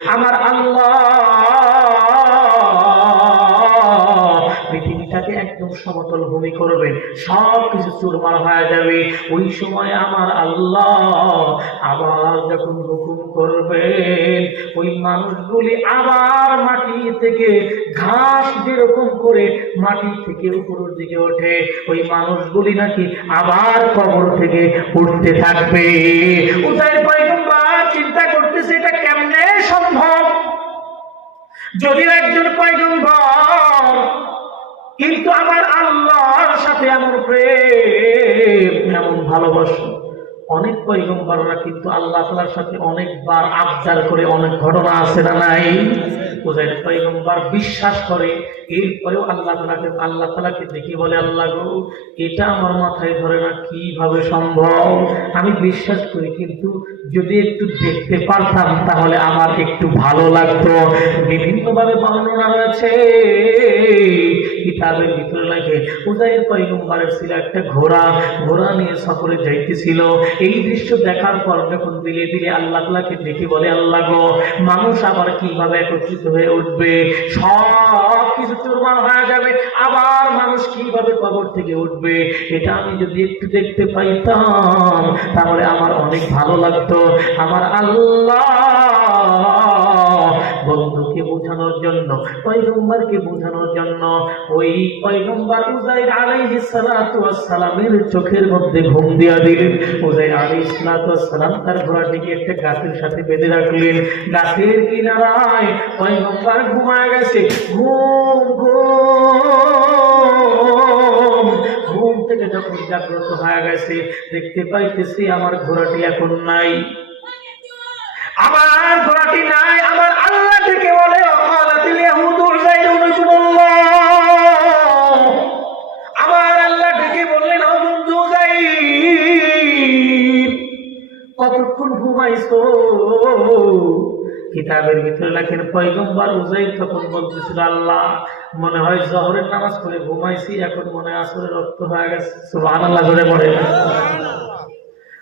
আমার আল্লাহ পৃথিবীটাকে একদম সমতল ভূমি করবে, সব কিছু চুরমার হয়ে যাবে। ওই সময় আমার আল্লাহ আবার যখন হুকুম করবেন, ওই মানুষগুলি আবার মাটি থেকে ঘাস যেরকম করে মাটি থেকে উপরের দিকে ওঠে, ওই মানুষগুলি নাকি আবার কবর থেকে উঠতে থাকবে। উযাইর পয়গম্বর চিন্তা করতেছে এটা কেমনে সম্ভব? যদিও একজন পয়গম্বর, কিন্তু আমার আল্লাহর সাথে এমন প্রেম, এমন ভালোবাসা। অনেক পয়গম্বররা কিন্তু আল্লাহ তাআলার সাথে অনেকবার আবদার করে, অনেক ঘটনা আছে না নাই? উযাইর পয়গম্বর বিশ্বাস করে, এরপরেও আল্লাহ তাআলাকে দেখি বলে, আল্লাহ গো, এটা আমার মাথায় ধরে না, কিভাবে সম্ভব? আমি বিশ্বাস করি, কিন্তু যদি একটু দেখতে পারতাম তাহলে আমার একটু ভালো লাগতো। বিভিন্নভাবে বর্ণনা রয়েছে কিতাবের ভিতরে লাগে, উযাইর পয়গম্বরের ছিল একটা ঘোড়া, ঘোড়া নিয়ে সফরে যাইতেছিল। এই দৃশ্য দেখার পর যখন দিলে দিলে আল্লাহ তাআলাকে দেখি বলে, আল্লাহ গো, মানুষ আবার কিভাবে একত্রিত হয়ে উঠবে? সব কিছু চুরমার হয়ে যাবে, আবার মানুষ কিভাবে কবর থেকে উঠবে? এটা আমি যদি একটু দেখতে পাইতাম তাহলে আমার অনেক ভালো লাগতো। আমার আল্লাহ বন্ধুকে বোঝানোর জন্য, পয়গম্বরকে বোঝানোর জন্য ওই পয়গম্বর উযাইর আলাইহিস সালাতু ওয়াস সালামের চোখের মধ্যে ঘুম দিয়া দিলেন। উযাইর আলাইহিস সালাতু ওয়াস সালাম তার ঘোড়াটিকে একটা গাছের সাথে বেঁধে রাখলেন। গাছের কিনারায় পয়গম্বর ঘুমায় গেছে। ঘুম ঘুম ঘুম থেকে যখন জাগ্রত হয়ে গেছে, দেখতে পাইতেছি আমার ঘোড়াটি এখন নাই। আমার ঘোড়াটি নাই। আমার আল্লাহ থেকে বলে, আমার আল্লাহ ডেকে বললেন, ও বন্ধু উযাইর, কতক্ষণ ঘুমাইছো? কিতাবের ভিতরে লেখেন, পয়গম্বর উযাইর তখন বলতেছিল, আল্লাহ, মনে হয় জোহরের নামাজ পড়ে ঘুমাইছি, এখন মনে হয় আসরের রক্ত হয়ে গেছে। সুবহানাল্লাহ জোরে পড়ে।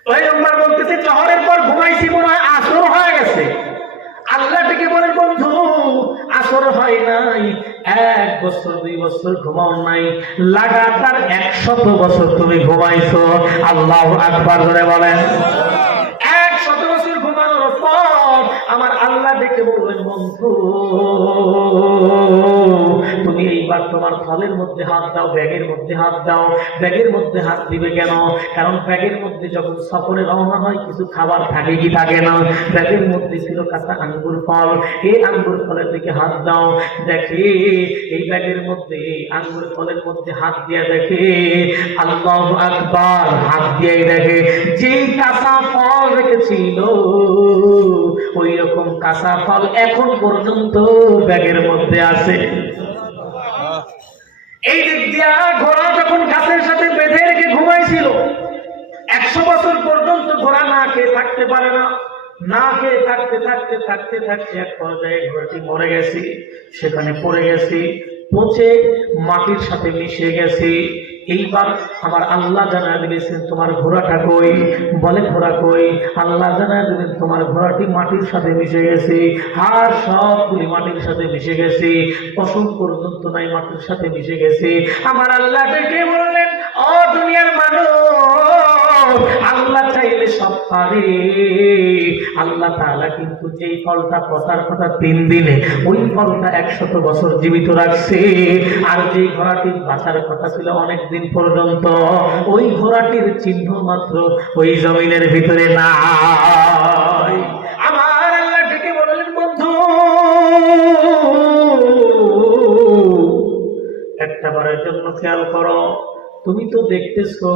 পয়গম্বর বলতেছে, জোহরের পর ঘুমাইছি, মনে হয় আসর হয়ে গেছে। আল্লাহ থেকে বলেন, বন্ধু, আসর হয় নাই, 1 বছর 2 বছর ঘুমাও নাই, লাগাতার 100 বছর তুমি ঘুমাইছো। আল্লাহু আকবার করে বলেন। 100 বছর ঘুমানোর পর আমার আল্লাহ ডেকে বললেন, বন্ধু, তুমি এইবার তোমার ফলের মধ্যে হাত দাও, ব্যাগের মধ্যে হাত দাও। ব্যাগের মধ্যে হাত দিবে কেন? কারণ ব্যাগের মধ্যে যখন সফরে রওনা হয় কিছু খাবার থাকে কি থাকে না? ব্যাগের মধ্যে ছিল কাঁচা আঙ্গুর ফল। এই আঙ্গুর ফলের দিকে হাত দাও। দেখে এই ব্যাগের মধ্যে, আঙ্গুর ফলের মধ্যে হাত দিয়ে দেখে, আল্লাহু আকবার, হাত দিয়ে দেখে যেই কাঁচা ফল রেখেছিল ওই রকম কাঁচা ফল এখন পর্যন্ত ব্যাগের মধ্যে আছে। এই দিক দিয়া ঘোড়া যখন গাছের সাথে বেঁধে রেখে ঘুমাইছিল, 100 বছর পর্যন্ত ঘোড়া না খেয়ে থাকতে পারে না। না খেয়ে থাকতে থাকতে থাকতে থাকতে এক পর্যায়ে ঘোড়াটি মরে গেছে, সেখানে পড়ে গেছে, পচে মাটির সাথে মিশে গেছে। এইবার আমার আল্লাহ জানায় দিয়েছেন, তোমার ঘোড়াটা কই? বলে, ঘোড়া কই? আল্লাহ জানায় দিলেন, তোমার ঘোড়াটি মাটির সাথে মিশে গেছে, আর সবগুলি মাটির সাথে মিশে গেছে, পশম পর্যন্ত নাই, মাটির সাথে মিশে গেছে। আমার আল্লাহ ডেকে বললেন, ও দুনিয়ার মানুষ, আল্লাহ চাইলে সব পারে। আল্লাহ তাআলা কিন্তু যেই ফলটা পচার কথা 3 দিনে, ওই ফলটা 100 বছর জীবিত রাখছে। আর যেই ঘোড়াটির বাঁচার কথা ছিল অনেক দিন পর্যন্ত, ওই ঘোড়াটির চিহ্ন মাত্র ওই জমিনের ভিতরে নাই। আমার আল্লাহ ডেকে বললেন, বন্ধু, একটা বারের জন্য খেয়াল করো, তুমি তো দেখতেছো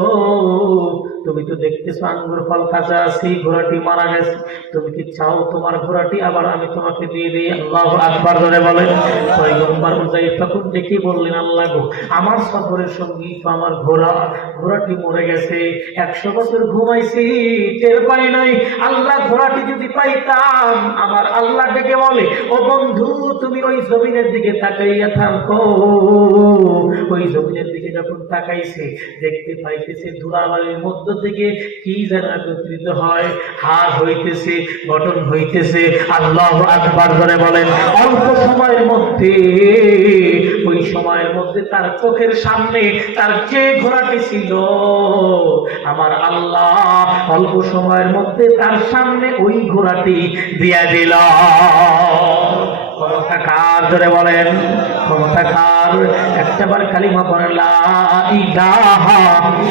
আঙ্গুর ফল কাঁচা আছে, ঘোড়াটি মারা গেছে। তুমি কি চাও তোমার ঘোড়াটি আবার আমি তোমাকে দিয়ে দিই? আল্লাহু আকবার করে বলেন। পয়গম্বর উযাইর তখন দেখে বললেন, আল্লাহ গো, আমার সফরের সঙ্গী তো আমার ঘোড়াটি মরে গেছে, 100 বছর ঘুমাইছি, টের পাই নাই। আল্লাহ, ঘোড়াটি যদি পাইতাম। আমার আল্লাহ ডেকে বলে, ও বন্ধু, তুমি ওই জমিনের দিকে তাকাইয়া থাকো, ওই জমিনের দিকে যখন তাকাইছে দেখতে পাইতেছে ধুলাবালির মধ্য থেকে কি যেন একত্রিত হয়, হাড় হইতেছে, গঠন হইতেছে। আল্লাহু আকবার করে বলেন। অল্প সময়ের মধ্যে, ওই সময়ের মধ্যে তার চোখের সামনে তার যে ঘোড়াটি ছিল, আমার আল্লাহ অল্প সময়ের মধ্যে তার সামনে ওই ঘোড়াটি দিয়া দিল। ক্ষমতা কার? ধরে বলেন ক্ষমতা কার? একটাবার কালিমা পড়েন, লা ইলাহা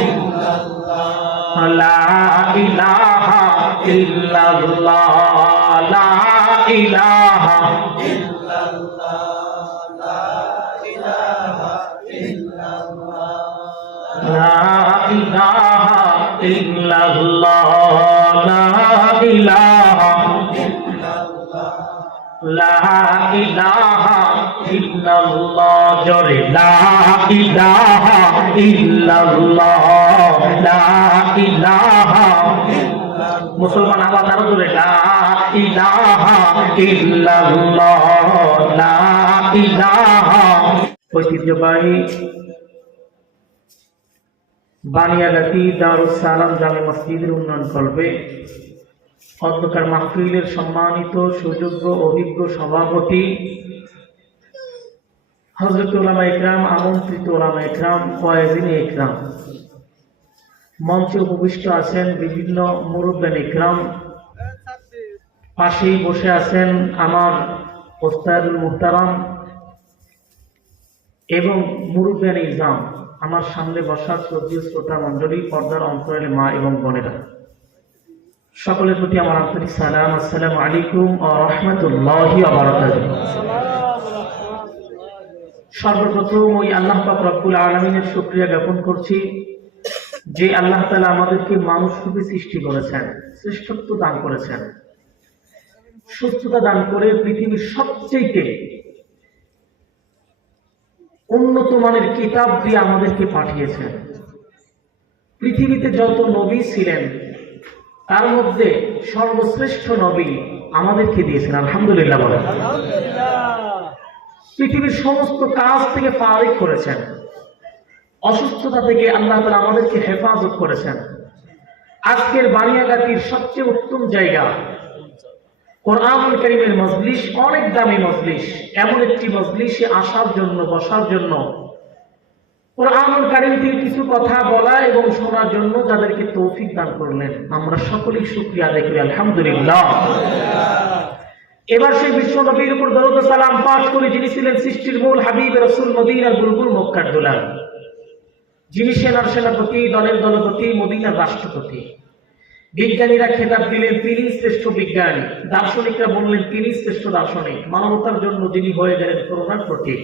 ইল্লাল্লাহ, লা ইলাহা ইল্লাল্লাহ, লা ইলাহা ইল্লাল্লাহ, লা ইলাহা ইল্লাল্লাহ, লা ইলাহা ইল্লাল্লাহ, লা ইলাহা ইল্লাল্লাহ, লা ইলাহা ইল্লাল্লাহ। জোরে লা ইলাহা ইল্লাল্লাহ, লা ইলাহা ইল্লাল্লাহ। মুসলমান আওয়াজ আরো জোরে, লা ইলাহা ইল্লাল্লাহ, লা ইলাহা। ঐতিহ্যবাহী বানিয়াগাতি দারুস সালাম জামে মসজিদের উন্নয়ন করবে অধ্যকার মাহফিলের সম্মানিত সুযোগ্য অভিজ্ঞ সভাপতি হযরত উলামা ইকরাম, আমন্ত্রিত উলামা ইকরাম, ওয়াইজিনে ইকরাম, মঞ্চে উপবিষ্ট আছেন বিভিন্ন মুরব্বিয়ান ইকরাম, পাশেই বসে আছেন আমার ওস্তাদুল মুহতারাম এবং মুরব্বিয়ান ইকরাম, আমার সামনে বসা শ্রদ্ধেয় শ্রোতা মণ্ডলী, পর্দার অন্তরালে মা এবং বোনেরা, সকলের প্রতি আমার আন্তরিক সালাম। আসসালামু আলাইকুম ওয়া রাহমাতুল্লাহি ওয়া বারাকাতুহু। সর্বপ্রথম ওই আল্লাহ পাক রব্বুল আলামিনের শুকরিয়া জ্ঞাপন করছি, যে আল্লাহ তাআলা আমাদেরকে মানুষরূপে সৃষ্টি করেছেন, শ্রেষ্ঠত্ব দান করেছেন, সুস্থতা দান করে পৃথিবীর সবচেয়ে উন্নত মানের কিতাব দিয়ে আমাদেরকে পাঠিয়েছেন। পৃথিবীতে যত নবী ছিলেন তার মধ্যে সর্বশ্রেষ্ঠ নবী আমাদেরকে দিয়েছেন, আলহামদুলিল্লাহ বলেন। পৃথিবীর সমস্ত কাজ থেকে ফারিক করেছেন, অসুস্থতা থেকে আল্লাহ তাআলা আমাদেরকে হেফাজত করেছেন। আজকের বানিয়াগাতির সবচেয়ে উত্তম জায়গা কোরআনুল কারীমের মজলিস, অনেক দামি মজলিস, এমন একটি মজলিসে আসার জন্য, বসার জন্য, কোরআনুল কারীম থেকে কিছু কথা বলা এবং শোনার জন্য যাদেরকে তৌফিক দান করলেন, আমরা সকলেই শুকরিয়া আদায় করি, আলহামদুলিল্লাহ। এবার সেই বিশ্ব নবীর উপর দরুদ ও সালাম পাঠ করি, যিনি ছিলেন সৃষ্টির মূল, হাবিব রাসূল, মদিনার বুলবুল, মক্কার দুলাল, যিনি সেনার সেনাপতি, দলের দলপতি, মদিনার রাষ্ট্রপতি। বিজ্ঞানীরা খেতাব দিলেন তিনি শ্রেষ্ঠ বিজ্ঞানী, দার্শনিকরা বললেন তিনি শ্রেষ্ঠ দার্শনিক, মানবতার জন্য যিনি হয়ে গেলেন করুণার প্রতীক।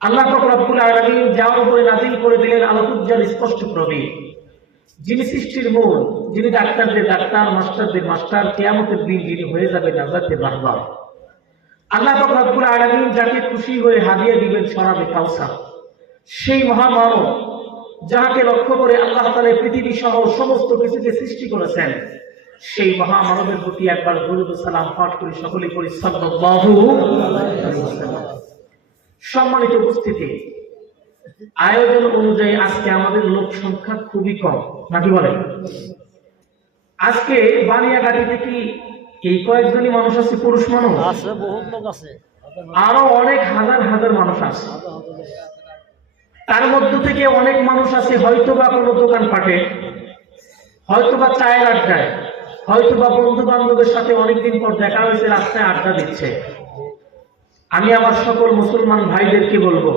আল্লাহ পাক রব্বুল আলামিন যার উপরে নাযিল করে দিলেন আলোকোজ্জ্বল স্পষ্ট প্রবীণ, যিনি সৃষ্টির মূল, যিনি ডাক্তারদের ডাক্তার, মাস্টারদের মাস্টার, কিয়ামতের দিন যিনি হয়ে যাবে নাজাতের রাহবার। আল্লাহ পাক রব্বুল আলামিন যাকে খুশি হয়ে হাদিয়া দিবেন শরাবে কাউসার, সেই মহামানব যাকে লক্ষ্য করে আল্লাহ তাআলা পৃথিবী সহ সমস্ত কিছুকে সৃষ্টি করেছেন, সেই মহামানবের প্রতি একবার দরুদ ও সালাম পাঠ করি, সকলেই করি সাল্লাল্লাহু আলাইহি ওয়াসাল্লাম। সম্মানিত উপস্থিতি, আয়োজন অনুযায়ী আজকে আমাদের লোক সংখ্যা খুবই কম, নাকি বলেন? আজকে বানিয়াগাড়িতে কি এই কয়েকজনই মানুষ আছে? পুরুষ মানুষ আছে, বহুত লোক আছে, আরো অনেক হাজার হাজার মানুষ আছে। তার মধ্য থেকে অনেক মানুষ আছে হয়তোবা কোনো দোকান পাটে, হয়তোবা চায়ের আড্ডায়, হয়তোবা বন্ধু বান্ধবের সাথে অনেকদিন পর দেখা হয়েছে, রাস্তায় আড্ডা দিচ্ছে। আমি আমার সকল মুসলমান ভাইদেরকে বলবো,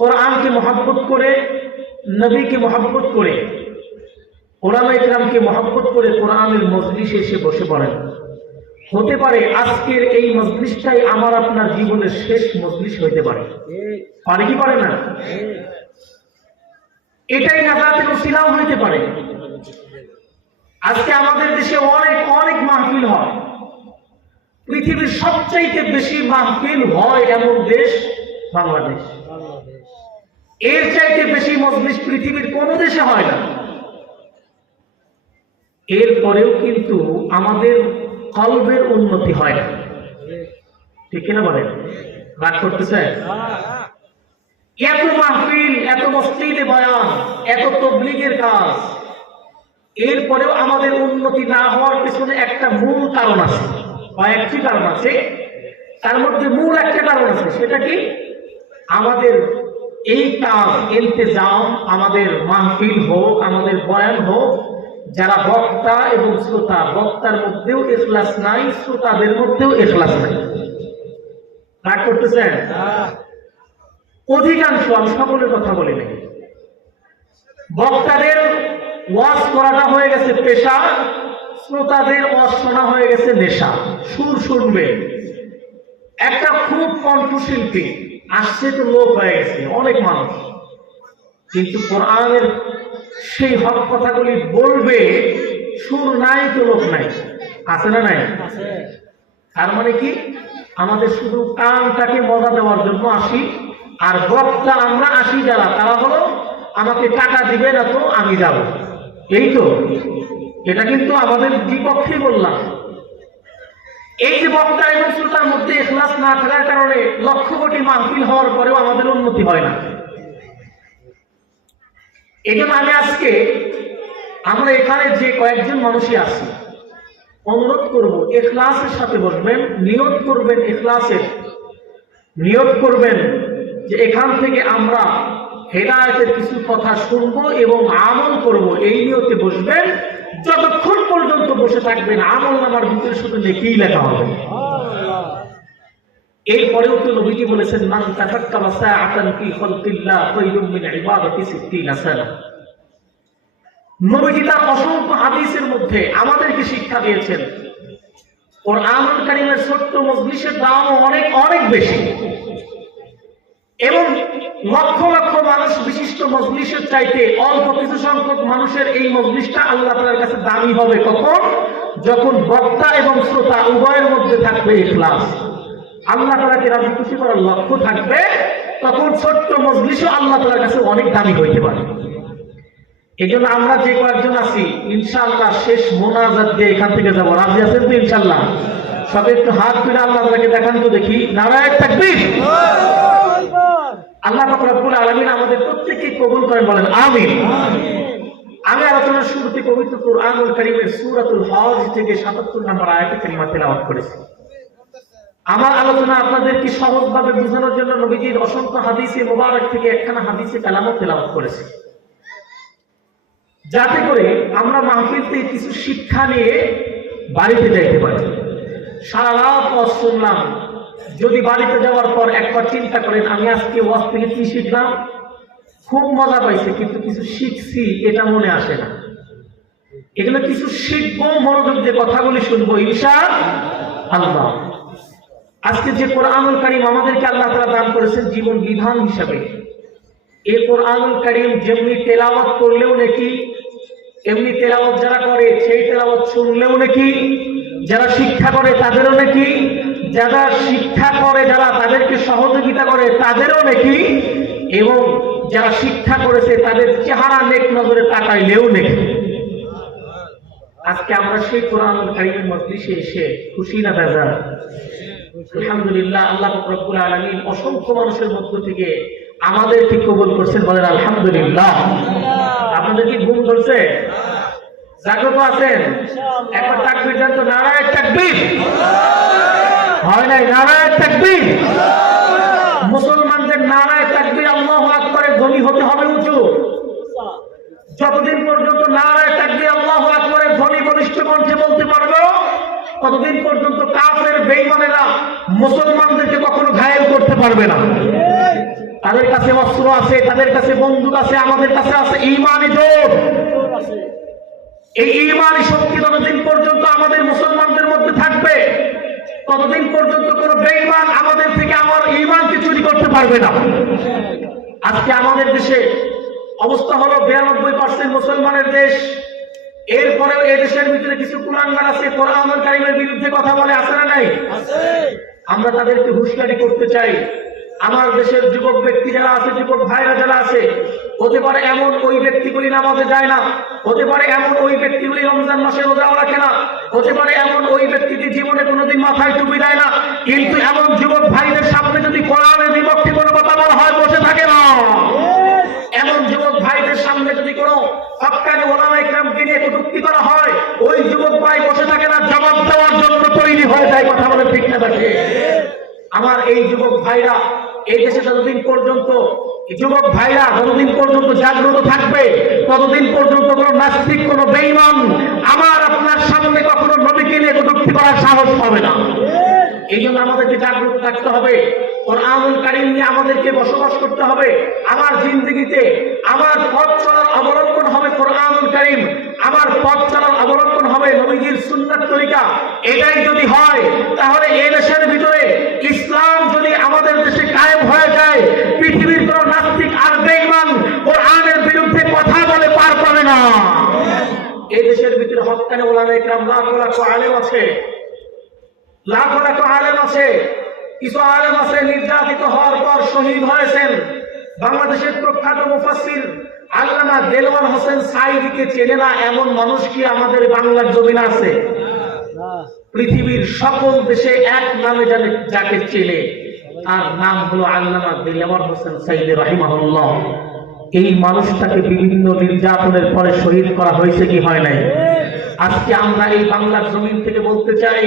কোরআনকে মহব্বত করে, নবীকে মহব্বত করে, উলামা ইকরামকে মহব্বত করে কোরআনের মজলিসে এসে বসে পড়েন। হতে পারে আজকের এই মজলিসটাই আমার আপনার জীবনের শেষ মজলিস হইতে পারে, পারে কি পারে না? এটাই নাজাতের উসিলাও হইতে পারে। আজকে আমাদের দেশে অনেক অনেক মাহফিল হয়, পৃথিবীর সবচাইতে বেশি মাহফিল হয় এমন দেশ বাংলাদেশ। এর চাইতে বেশি মজলিস পৃথিবীর কোন দেশে হয় না। এরপরেও কিন্তু আমাদের কলবের উন্নতি হয় না, ঠিক কিনা বলেন? রাগ করতে চায়? এত মাহফিল, এত মসজিদে বয়ান, এত তাবলীগের কাজ, এরপরেও আমাদের উন্নতি না হওয়ার পিছনে একটা মূল কারণ আছে, কয়েকটি কারণ আছে। তার মধ্যে মূল একটা কারণ আছে, সেটা কি? আমাদের এই কাজ ইলতিজাম, আমাদের মাহফিল হোক, আমাদের বয়ান হোক, যারা বক্তা এবং শ্রোতা, বক্তার মধ্যেও ইখলাস নাই, শ্রোতাদের মধ্যেও ইখলাস নাই। রাগ করতেছেন? অধিকাংশ, আমি সকলের কথা বলি নাই, বক্তাদের ওয়াজ করাটা হয়ে গেছে পেশা, শ্রোতাদের ওয়াজ শোনা হয়ে গেছে নেশা। সুর শুনবে, একটা খুব কণ্ঠশিল্পী আসছে তো লোক হয়ে গেছে অনেক মানুষ, কিন্তু কোরআনের সেই হক কথাগুলি বলবে, সুর নাই তো লোক নাই। আছে না নাই? তার মানে কি? আমাদের শুধু কানটাকে মজা দেওয়ার জন্য আসি, আর বক্তা আমরা আসি যারা, তারা হলো আমাকে টাকা দিবে না তো আমি যাব, এই তো। এটা কিন্তু আমাদের বিপক্ষেই বললাম। এই যে বক্তা এবং শ্রোতার মধ্যে ইখলাস না থাকার কারণে লক্ষ কোটি মাহফিল হওয়ার পরেও আমাদের উন্নতি হয় না। এই জন্য আমি আজকে, আমরা এখানে যে কয়েকজন মানুষই আছি, অনুরোধ করব ইখলাসের সাথে বসবেন, নিয়ত করবেন ইখলাসের, নিয়ত করবেন যে এখান থেকে আমরা হেদায়েতের কিছু কথা শুনবো এবং আমল করব, এই নিয়তে বসবেন। যতক্ষণ পর্যন্ত বসে থাকবেন আমল নামার ভিতরে শুধু নেকিই লেখা হবে। এরপরেও তো নবীজি বলেছেন, মান তাফাক্কারা সাআতান ফি খালকিল্লাহ খায়রুম মিন ইবাদাতি 60 সানা। নবীজি তার অসংখ্য হাদিসের মধ্যে আমাদেরকে শিক্ষা দিয়েছেন কোরআনুল কারীমের ছোট্ট মজলিসের দাম অনেক অনেক বেশি, এবং লক্ষ লক্ষ মানুষ বিশিষ্ট মজলিসের চাইতে অল্প কিছু সংখ্যক মানুষের এই মজলিসটা আল্লাহ তাআলার কাছে দামি হবে। কখন? যখন বক্তা এবং শ্রোতা উভয়ের মধ্যে থাকবে ইখলাস, আল্লাহ তাআলাকে রাজি খুশি করার লক্ষ্য থাকবে, তখন ছোট্ট মজলিসও আল্লাহ তাআলার কাছে অনেক দামি হইতে পারে। এই জন্য আমরা যে কয়েকজন আছি, ইনশাআল্লাহ শেষ মোনাজাত দিয়ে এখান থেকে যাবো। রাজি আছেন তো ইনশাআল্লাহ? সবাই একটু হাত তুলে আল্লাহ তাআলাকে দেখান তো দেখি। নারায়ে তাকবীর। আল্লাহ পাক রব্বুল আলামিন আমাদের প্রত্যেককে কবুল করেন, বলেন আমিন। আমি আলোচনার শুরুতে পবিত্র কুরআনুল কারীমের সূরাতুল হজ থেকে ৭৭ নম্বর আয়াতে কারিমা তেলাওয়াত করেছি। আমার আলোচনা আপনাদেরকে সহজভাবে বোঝানোর জন্য নবীজির অসংখ্য হাদিসে মোবারক থেকে একখানা হাদিসে কালামও তেলাওয়াত করেছি, যাতে করে আমরা মাহফিল থেকে কিছু শিক্ষা নিয়ে বাড়িতে যাইতে পারি। সারা রাত ওয়াজ শুনলাম, যদি বাড়িতে যাওয়ার পর একবার চিন্তা করেন আমি আজকে ওয়াজ থেকে কি শিখলাম, খুব মজা পাইছে কিন্তু কিছু শিখছি এটা মনে আসে না। এগুলো কিছু শিখবো, মনোযোগ দিয়ে কথাগুলি শুনবো ইনশাআল্লাহ। আজকে যে কোরআনুল কারীম আমাদেরকে আল্লাহ তাআলা দান করেছেন জীবন বিধান হিসাবে, এই কোরআনুল কারীম যেমনি তেলাওয়াত করলেও নাকি, এমনি তেলাওয়াত যারা করে সেই তেলাওয়াত শুনলেও নাকি, যারা শিক্ষা করে তাদেরও নাকি, যারা শিক্ষা করে যারা তাদেরকে সহযোগিতা করে তাদেরও নাকি, এবং যারা শিক্ষা করেছে তাদের চেহারা নেক নজরে তাকাইলেও নাকি। আজকে আমরা সেই কোরআনুল কারীমের মজলিসে এসে খুশি না বেজার? আলহামদুলিল্লাহ, আল্লাহ রব্বুল আলামিন অসংখ্য মানুষের মধ্য থেকে আমাদেরকে কবুল করছেন, বলেন আলহামদুলিল্লাহ। আপনাদের কি ঘুম ধরছে? জাগ্রত আছেন? একবার তাকবীর দেন তো, নারায়ে তাকবীর। হয় নাই? নারায়ে তাকবীর। মুসলমানদের নারায়ে তাকবীর আল্লাহু আকবারের ধ্বনি হতে হবে উঁচু। যতদিন পর্যন্ত নারায়ে তাকবীর আল্লাহু আকবারের ধ্বনি বলিষ্ঠ কণ্ঠে বলতে পারবো, ততদিন পর্যন্ত কাফের বেঈমানেরা মুসলমানদেরকে কখনো ঘায়েল করতে পারবে না। তাদের কাছে অস্ত্র আছে, তাদের কাছে বন্দুক আছে, আমাদের কাছে আছে ঈমানি জোর। এই ঈমানি শক্তি যতদিন পর্যন্ত আমাদের মুসলমানদের মধ্যে থাকবে, ততদিন পর্যন্ত কোন বেঈমান আমাদের থেকে আমার ঈমানকে চুরি করতে পারবে না। আজকে আমাদের দেশে অবস্থা হলো 92% মুসলমানের দেশ, এরপরেও এই দেশের ভিতরে কিছু কুলাঙ্গার আছে, কোরআনুল কারীমের বিরুদ্ধে কথা বলে, আছে না নাই? আমরা তাদেরকে হুঁশিয়ারি করতে চাই। আমার দেশের যুবক ব্যক্তি যারা আছে, যুবক ভাইরা যারা আছে, হতে পারে এমন ওই ব্যক্তিগুলি নামাজে যায় না, হতে পারে এমন ওই ব্যক্তিগুলি রমজান মাসে রোজাও রাখে না, হতে পারে এমন ওই ব্যক্তিটি জীবনে কোনোদিন মাথায় টুপি দেয় না, কিন্তু এমন যুবক ভাইদের সামনে যদি কোরআনের বিপক্ষে কোনো কথা বলা হয় বসে থাকে না। করা হয়, ওই যুবক ভাই বসে থাকে না, জবাব দেওয়ার জন্য তৈরি হয়ে যায়। কথা বলে ঠিক না থাকে? আমার এই যুবক ভাইরা এই দেশে যতদিন পর্যন্ত জাগ্রত থাকবে, ততদিন পর্যন্ত কোন নাস্তিক, কোন বেঈমান আমার আপনার সামনে কখনো নবীকে নিয়ে কটূক্তি করার সাহস হবে না। এই জন্য আমাদেরকে জাগ্রত থাকতে হবে। কোরআনুল কারীম নিয়ে আমাদেরকে বসবাস করতে হবে। আমার জিন্দেগিতে আমার পথ চলার অবলম্বন হবে কোরআনুল কারীম, আমার পথ চলার অবলম্বন হবে নবীজির সুন্নাত তরিকা। এটাই যদি হয়, তাহলে এই দেশের ভিতরে ইসলাম যদি আমাদের দেশে কায়েম হয়ে যায়, পৃথিবীর কোন নাস্তিক আর বেঈমান কোরআনের বিরুদ্ধে কথা বলে পার পাবে না। এই দেশের ভিতরে হক্কানি উলামায়ে কেরাম লাখো লাখো আলেম আছে, লাখো লাখো আলেম আছে। কিছু আলেম আছে নির্যাতিত হওয়ার পর শহীদ হয়েছেন। বাংলাদেশের প্রখ্যাত মুফাসসির আল্লামা দেলওয়ার হোসেন সাঈদীকে চেনে না এমন মানুষ কি আমাদের বাংলার জমিনে আছে? পৃথিবীর সকল দেশে এক নামে যাকে চেনে, তার নাম হলো আল্লামা দেলওয়ার হোসেন সাঈদী রাহিমাহুল্লাহ। এই মানুষটাকে বিভিন্ন নির্যাতনের পরে শহীদ করা হয়েছে কি হয় নাই? আজকে আমরা এই বাংলার জমিন থেকে বলতে চাই,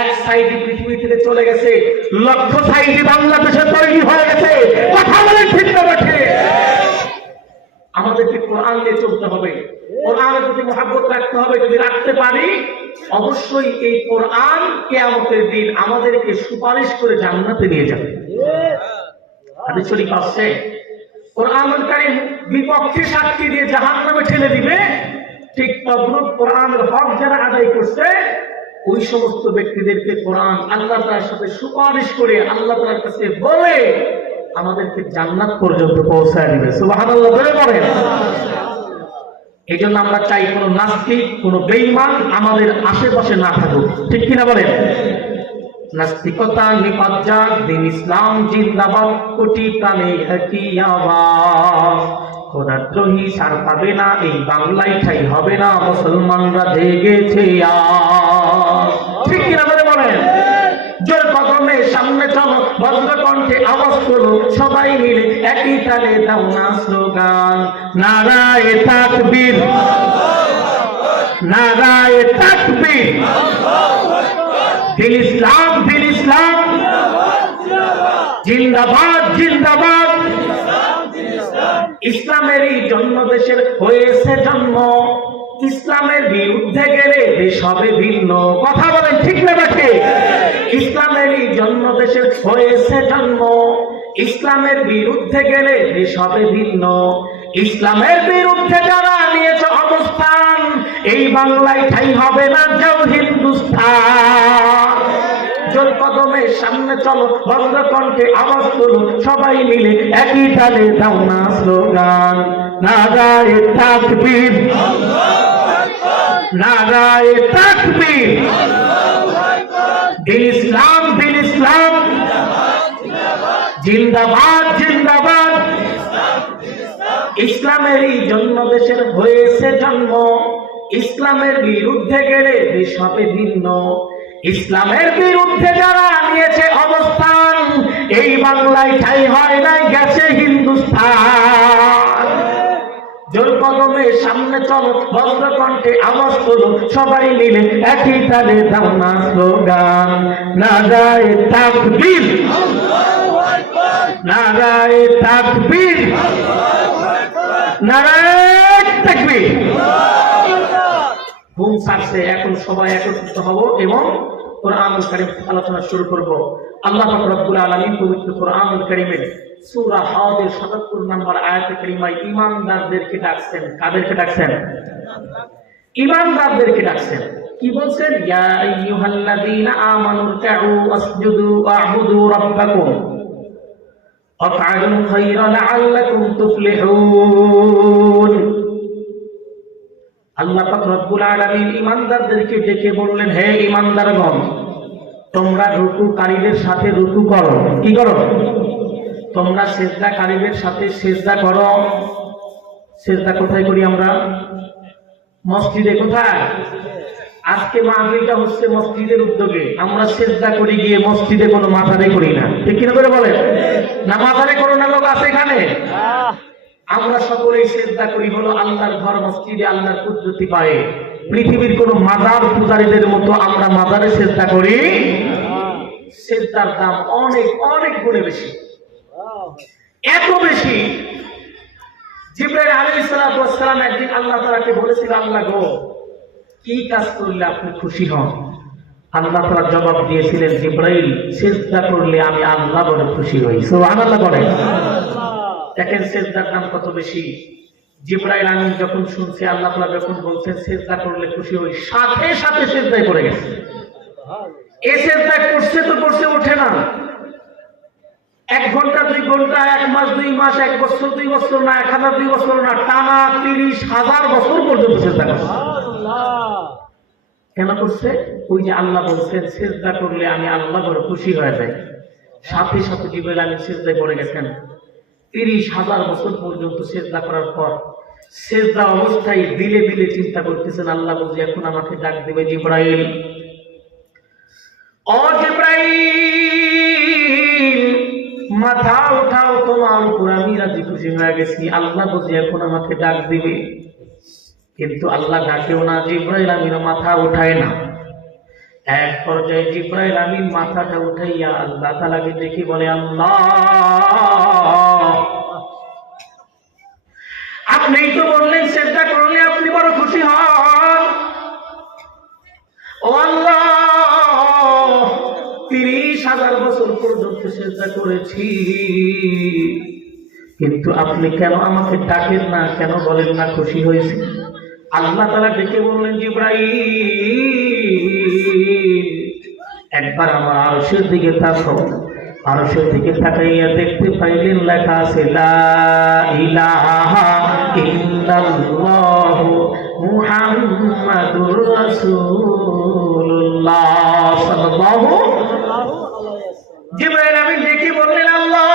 এক সাইডে পৃথিবী থেকে চলে গেছে, লক্ষ সাইডে বাংলাদেশে তৈরি হয়ে গেছে। কথা বলেন ঠিক না বেঠে? আমাদেরকে কোরআন দিয়ে চলতে হবে, কোরআনের প্রতি মহব্বত রাখতে হবে। যদি রাখতে পারি, অবশ্যই এই কোরআন কিয়ামতের দিন আমাদেরকে সুপারিশ করে জান্নাতে নিয়ে যাবে। হাদিস শরীফ আছে, কোরআনুল কারীম বিপক্ষে সাক্ষী দিয়ে জাহান্নামে ঠেলে দিবে, ঠিক তদ্রূপ কোরআনের হক যারা আদায় করছে ওই সমস্ত ব্যক্তিদেরকে কোরআন আল্লাহ তাআলার সাথে সুপারিশ করে আল্লাহ তাআলার কাছে বলে আমাদেরকে জান্নাত পর্যন্ত পৌঁছায় দিবে। সুবহানাল্লাহ বলে পড়েন। এই জন্য আমরা চাই কোন নাস্তিক, কোন বেঈমান আমাদের আশেপাশে না থাকুক। ঠিক কিনা বলেন? নাস্তিকতা নিপাত যাক, দিন ইসলাম জিন্দাবাদ, কোটি প্রাণে একই আওয়াজ। খোদাদ্রোহী সার পাবে না, এই বাংলায় ঠাই হবে না, মুসলমানরা জেগেছে আজ। ঠিক কিনা বলেন? জোর কদমে সামনে চলো, বজ্র কণ্ঠে আওয়াজ তোলো, সবাই মিলে একই তালে দাও না স্লোগান, নারায়ে তাকবীর, নারায়ে তাকবীর, দিন ইসলাম, দিন ইসলাম জিন্দাবাদ, জিন্দাবাদ। ইসলামেরই জন্ম দেশের হয়েছে জন্ম, ইসলামের বিরুদ্ধে গেলে দেশ হবে ভিন্ন। কথা বলেন ঠিক না বেঠে? ইসলামেরই জন্ম দেশের হয়েছে জন্ম, ইসলামের বিরুদ্ধে গেলে দেশ হবে ভিন্ন। ইসলামের বিরুদ্ধে যারা নিয়েছে অবস্থান, এই বাংলায় ঠাই হবে না, যাও হিন্দুস্তান। জোর কদমে সামনে চলো, বজ্র কণ্ঠে আওয়াজ তোলো, সবাই মিলে একই তালে দাও না স্লোগান, নারায়ে তাকবীর, নারায়ে তাকবীর, দিন ইসলাম, দিন ইসলাম জিন্দাবাদ, জিন্দাবাদ। ইসলামেরই জন্ম দেশের হয়েছে জন্ম, ইসলামের বিরুদ্ধে গেলে দেশ হবে ভিন্ন। ইসলামের বিরুদ্ধে যারা নিয়েছে অবস্থান, এই বাংলায় ঠাই হয় নাই, গেছে হিন্দুস্তান। জোর কদমে সামনে চলো, বজ্র কণ্ঠে আওয়াজ তোলো, সবাই মিলে একই তালে দাও না স্লোগান, নারায়ে তাকবীর, নারায়ে তাকবীর, নারায়ে তাকবীর। ঘুম ছাড়ছে, এখন সবাই একত্রিত হব এবং কোরআনুল কারীম আলোচনা শুরু করব। আল্লাহ পাক রব্বুল আলামিন পবিত্র কোরআনুল কারীমের সূরা হজের ৭৭ নম্বর আয়াতে কারিমায় ঈমানদারদেরকে ডাকছেন। কাদেরকে ডাকছেন? ঈমানদারদেরকে ডাকছেন। কি বলছেন? ইয়া আইয়ুহাল্লাযীনা আমানু রকাউ ওয়াসজুদু ওয়া'বুদু রাব্বাকুম ওয়াফআলুল খায়রা লাআল্লাকুম তুফলিহুন। আল্লাহ পাক রব্বুল আলামিন ঈমানদারদেরকে ডেকে বললেন, হে ঈমানদারগণ, তোমরা রুকুকারীদের সাথে রুকু করো। কি করো? তোমরা সিজদাকারীদের সাথে সিজদা করো। সিজদা কোথায় করি আমরা? মসজিদে। কোথায়? আজকে মাহফিলটা হচ্ছে মসজিদের উদ্যোগে। আমরা সিজদা করি গিয়ে মসজিদে কোনো মাথারে করি না। ঠিক কিনা করে বলেন? না মাথারে করো না লোক আছে এখানে? আমরা সকলেই সিজদা করি হলো আল্লাহর ঘর মসজিদে, আল্লাহর কুদরতি পায়ে। পৃথিবীর কোন মাজার পূজারীদের মতো আমরা মাজারে সিজদা করি? সিজদার দাম অনেক অনেক গুণে বেশি, এত বেশি। জিবরাইল আলাইহিস সালাম একদিন আল্লাহ তাআলাকে বলেছিল, আল্লাহ গো, কি কাজ করলে আপনি খুশি হন? আল্লাহ তাআলা জবাব দিয়েছিলেন, জিবরাইল, সিজদা করলে আমি আল্লাহ বড় খুশি হই। সুবহানাল্লাহ বলেন। দেখেন সিজদার দাম কত বেশি। জিবরাইল আমিন যখন শুনছে আল্লাহ তাআলা যখন বলছেন সিজদা করলে খুশি হই, সাথে সাথে সিজদায় পড়ে গেছে। এই সিজদা করছে তো করছে, ওঠে না। 1 ঘন্টা 2 ঘন্টা, 1 মাস 2 মাস, 1 বছর 2 বছর না, 1000 2 বছর না, টানা 30,000 বছর পর্যন্ত সিজদা করছে। কেন করছে? ওই যে আল্লাহ বলছেন সিজদা করলে আমি আল্লাহ বড় খুশি হয়ে যাই। সাথে সাথে জিবরাইল আমিন সিজদায় পড়ে গেছেন। 30,000 বছর পর্যন্ত সিজদা করার পর সিজদা অবস্থায় দিলে দিলে চিন্তা করতেছেন, আল্লাহ বুঝি এখন আমাকে ডাক দেবে, জিবরাইল, ও জিবরাইল, মাথা উঠাও, তোমার উপর আমি রাজি খুশি হয়ে গেছি। আল্লাহ বুঝি এখন আমাকে ডাক দিবে। কিন্তু আল্লাহ ডাকেও না, জিবরাইল আমিনও মাথা উঠায় না। এক পর্যায়ে জিবরাইল আমিন মাথাটা উঠাইয়া আল্লাহ তাআলাকে দেখি বলে, আল্লাহ, আপনি তো বললেন সিজদা করলে আপনি বড় খুশি হন। ও আল্লাহ, 30,000 বছর পর্যন্ত সিজদা করেছি, কিন্তু আপনি কেন আমাকে ডাকেন না, কেন বলেন না খুশি হয়েছি? আল্লাহ তাআলা ডেকে বললেন, জিবরাইল, একবার আমার আরশের দিকে তাকাও। আরশের দিকে তাকাইয়া দেখতে পাইলেন লেখা আছে, লা ইলাহা ইল্লাল্লাহু মুহাম্মাদুর রাসূলুল্লাহ সাল্লাল্লাহু আলাইহি ওয়াসাল্লাম। জিবরাইল আমিন ডেকে বললেন, আল্লাহ,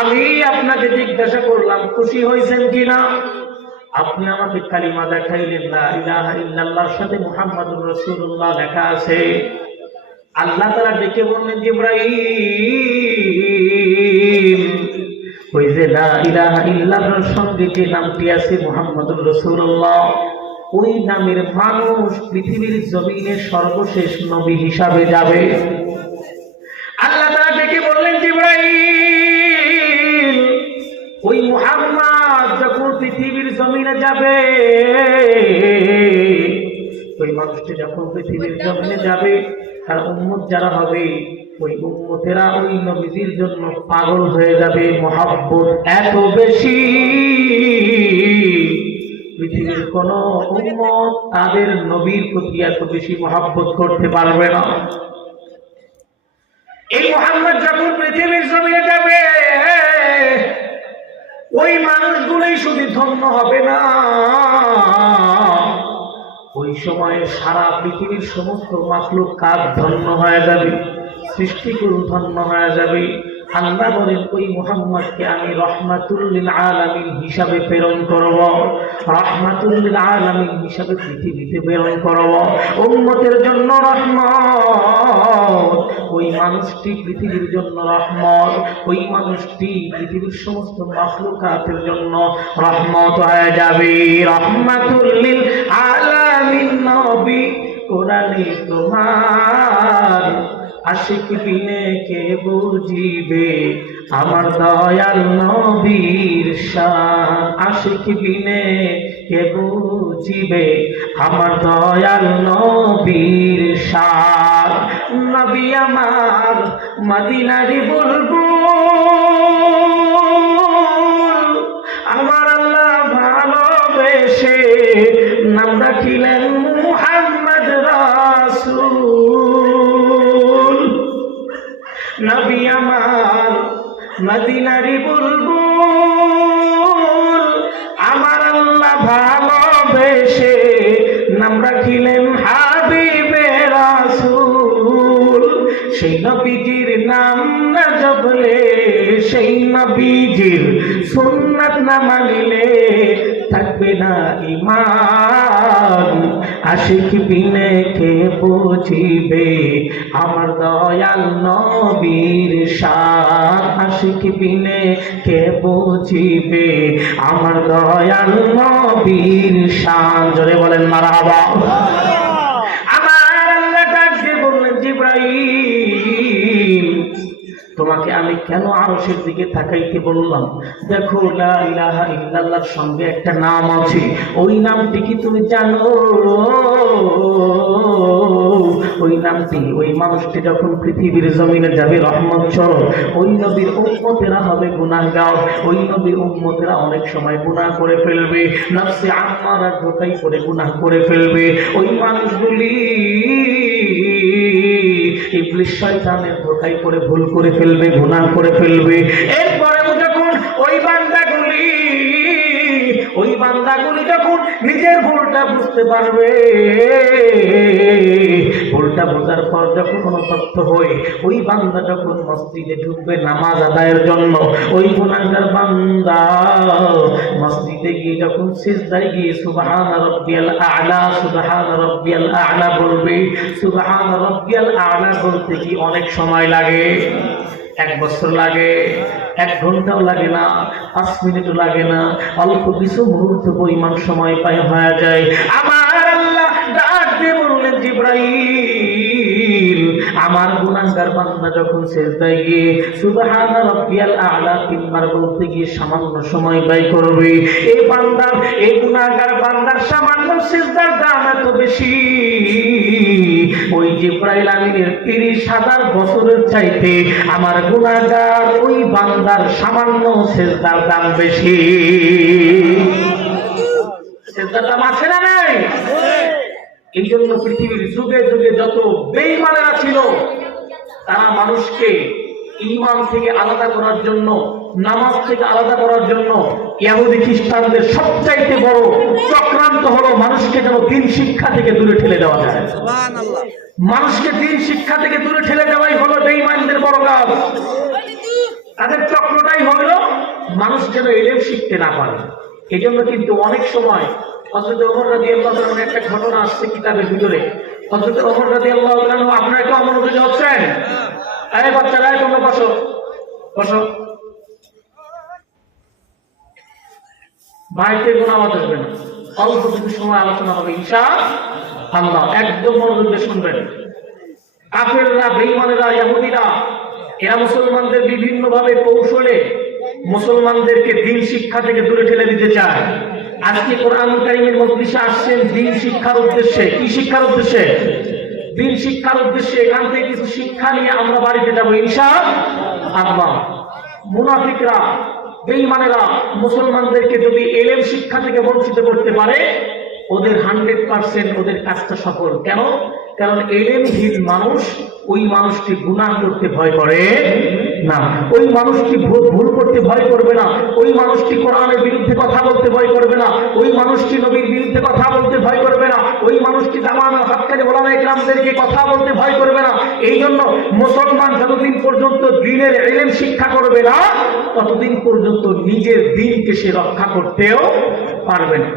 আমি আপনাকে জিজ্ঞাসা করলাম খুশি হয়েছেন কিনা? আপনি আমাকে কালিমা দেখাইলেন, লা ইলাহা ইল্লাল্লাহর সাথে মুহাম্মাদুর রাসূলুল্লাহ লেখা আছে। আল্লাহ তাআলা ডেকে বললেন, জিবরাইল, ওই যে লা ইলাহা ইল্লাল্লাহর সঙ্গে যে নামটি আছে মুহাম্মাদুর রাসূলুল্লাহ, ওই নামের মানুষ পৃথিবীর জমিনে সর্বশেষ নবী হিসাবে যাবে। আল্লাহ তাআলা ডেকে বললেন, জিবরাইল, ওই মুহাম্মদ যখন পৃথিবীর জমিনে যাবে, ওই মানুষটি যখন পৃথিবীর জমিনে যাবে, আর উম্মত যারা হবে, ওই উম্মতেরা ওই নবীজির জন্য পাগল হয়ে যাবে। মহব্বত এত বেশি, পৃথিবীর কোন উম্মত তাদের নবীর প্রতি এত বেশি মহব্বত করতে পারবে না। এই মুহাম্মদ যখন পৃথিবীর জমিনে যাবে, ওই মানুষগুলোই শুধু ধন্য হবে না, ওই সময়ে সারা পৃথিবীর সমস্ত মাখলুকাত ধন্য হয়ে যাবে, সৃষ্টিগুলো ধন্য হয়ে যাবে। আল্লাহ বলেন, ওই মুহাম্মদকে আমি রহমাতুল লিল আলামিন হিসাবে প্রেরণ করব, রহমাতুল লিল আলামিন হিসাবে পৃথিবীতে প্রেরণ করব। উম্মতের জন্য রহমত, ওই মানুষটি পৃথিবীর জন্য রহমত, ওই মানুষটি পৃথিবীর সমস্ত মাখলুকাতের জন্য রহমত হয়ে যাবে। রহমাতুল লিল আলামিন নবী কোরআনে তোমার, আশিক বিনে কে বুঝিবে আমার দয়াল নবীর শান। আশিক বিনে কে বুঝিবে আমার দয়াল নবীর শান। নবী আমার মদিনারি বুলবুল, আমার আল্লাহ ভালোবেসে নাম রাখিলেন মুহাম্মদ রাসূল। নবী আমার মদিনারি বুলবুল, আমার আল্লাহ ভালোবেসে নাম রাখিলেন হাবিবে রাসূল। সেই নবীজির নাম না জপলে, সেই নবীজির সুন্নাত না মানিলে থাকবে না ঈমান। আশিক বিনে কে বুঝিবে আমার দয়াল নবীর শান, আশিক বিনে কে বুঝিবে আমার দয়াল নবীর শান। জোরে বলেন মারহাবা। আমার আল্লাহ ডাকতে বললেন, জিবরাইল তোমাকে আমি কেন আরশের দিকে তাকাইতে বললাম? দেখো লা ইলাহা ইল্লাল্লাহর সঙ্গে একটা নাম আছে, ওই নামটি কি তুমি জানো? ওই নামটি, ওই মানুষটি যখন পৃথিবীর জমিনে যাবে রহমত স্বরূপ, ওই নবীর উম্মতেরা হবে গুনাহগার। ওই নবীর উম্মতেরা অনেক সময় গুনাহ করে ফেলবে, নফসে আম্মারা ধোঁকাই করে গুনাহ করে ফেলবে। ওই মানুষগুলি ইবলিস শয়তানের ধোঁকায় করে ভুল করে ফেলবে, গুনাহ করে ফেলবে। এরপরে যখন ওই বান্দাগুলি যখন নিজের ভুলটা বুঝতে পারবে, ভুলটা বোঝার পর যখন অনুতপ্ত হয়ে ওই বান্দা যখন মসজিদে ঢুকবে নামাজ আদায়ের জন্য, ওই গুনাহগার বান্দা মসজিদে গিয়ে যখন সিজদায় গিয়ে সুবহান রাব্বিয়াল আ'লা, সুবহান রাব্বিয়াল আ'লা বলবে, সুবহান রাব্বিয়াল আ'লা বলতে কি অনেক সময় লাগে? 1 বছর লাগে, 1 ঘন্টাও লাগে না, 5 মিনিটও লাগে না, অল্প কিছু মুহূর্ত পরিমাণ সময় পায় হয়ে যায়। আমার আল্লাহ ডাক দিয়ে বললেন, জিবরাইল আমার গুনাহগার বান্দা যখন সিজদায় গিয়ে সুবহান রাব্বিয়াল আ'লা 3 বার বলতে গিয়ে সামান্য সময় ব্যয় করবে, এই বান্দা, এই গুনাহগার বান্দার সামান্য সিজদার দাম এত বেশি, ওই জিবরাইল আমিনের 30,000 বছরের চাইতে আমার গুনাহগার ওই বান্দার সামান্য সিজদার দাম বেশি। সিজদার দাম আছে না নাই? এই জন্য পৃথিবীর যুগে যুগে যত বেঈমানেরা ছিল, তারা মানুষকে ঈমান থেকে আলাদা করার জন্য, নামাজ থেকে আলাদা করার জন্য ইহুদি খ্রিস্টানদের সবচাইতে বড় চক্রান্ত হলো মানুষকে যেন দ্বীন শিক্ষা থেকে দূরে ঠেলে দেওয়া যায়। সুবহানাল্লাহ। মানুষকে দ্বীন শিক্ষা থেকে দূরে ঠেলে দেওয়াই হলো বেঈমানদের বড় কাজ। তাদের চক্রটাই হলো মানুষ যেন ইলম শিখতে না পারে। এই জন্য কিন্তু অনেক সময় হযরত ওমর রাদিয়াল্লাহু তাআলার একটা ঘটনা আসছে কিতাবের ভিতরে। হযরত ওমর রাদিয়াল্লাহু তাআলা, আপনারা কি অমনোযোগী হচ্ছেন? এই বাচ্চারা তোমরা বসো, বসো। বাইরে কোনো আওয়াজ আসবে না, অল্প কিছু সময় আলোচনা হবে ইনশাআল্লাহ। একদম মনোযোগ দিয়ে শুনবেন। কাফেররা, বেঈমানেরা, ইহুদিরা এরা মুসলমানদের বিভিন্ন ভাবে কৌশলে মুসলমানদেরকে দ্বীন শিক্ষা থেকে দূরে ঠেলে দিতে চায়। আজকে কোরআন কারীমের মজলিসে আসছেন দ্বীন শিক্ষার উদ্দেশ্যে। কি শিক্ষার উদ্দেশ্যে? দ্বীন শিক্ষার উদ্দেশ্যে। এখান থেকে কিছু শিক্ষা নিয়ে আমরা বাড়িতে যাবো ইনশাআল্লাহ। মুনাফিকরা, বেঈমানেরা মুসলমানদেরকে যদি ইলম শিক্ষা থেকে বঞ্চিত করতে পারে, ওদের 100% ওদের কাজটা সফল। কেন? কারণ ইলমহীন মানুষ, ওই মানুষটি গুনাহ করতে ভয় করে না, ওই মানুষটি ভুল করতে ভয় করবে না, ওই মানুষটি কোরআনের বিরুদ্ধে কথা বলতে ভয় করবে না, ওই মানুষটি নবীর বিরুদ্ধে কথা বলতে ভয় করবে না, ওই মানুষটি জামানা হক্কানি ওলামা ইকরামদেরকে কথা বলতে ভয় করবে না। এই জন্য মুসলমান যতদিন পর্যন্ত দ্বীনের ইলম শিক্ষা করবে না, ততদিন পর্যন্ত নিজের দ্বীনকে সে রক্ষা করতেও পারবে না।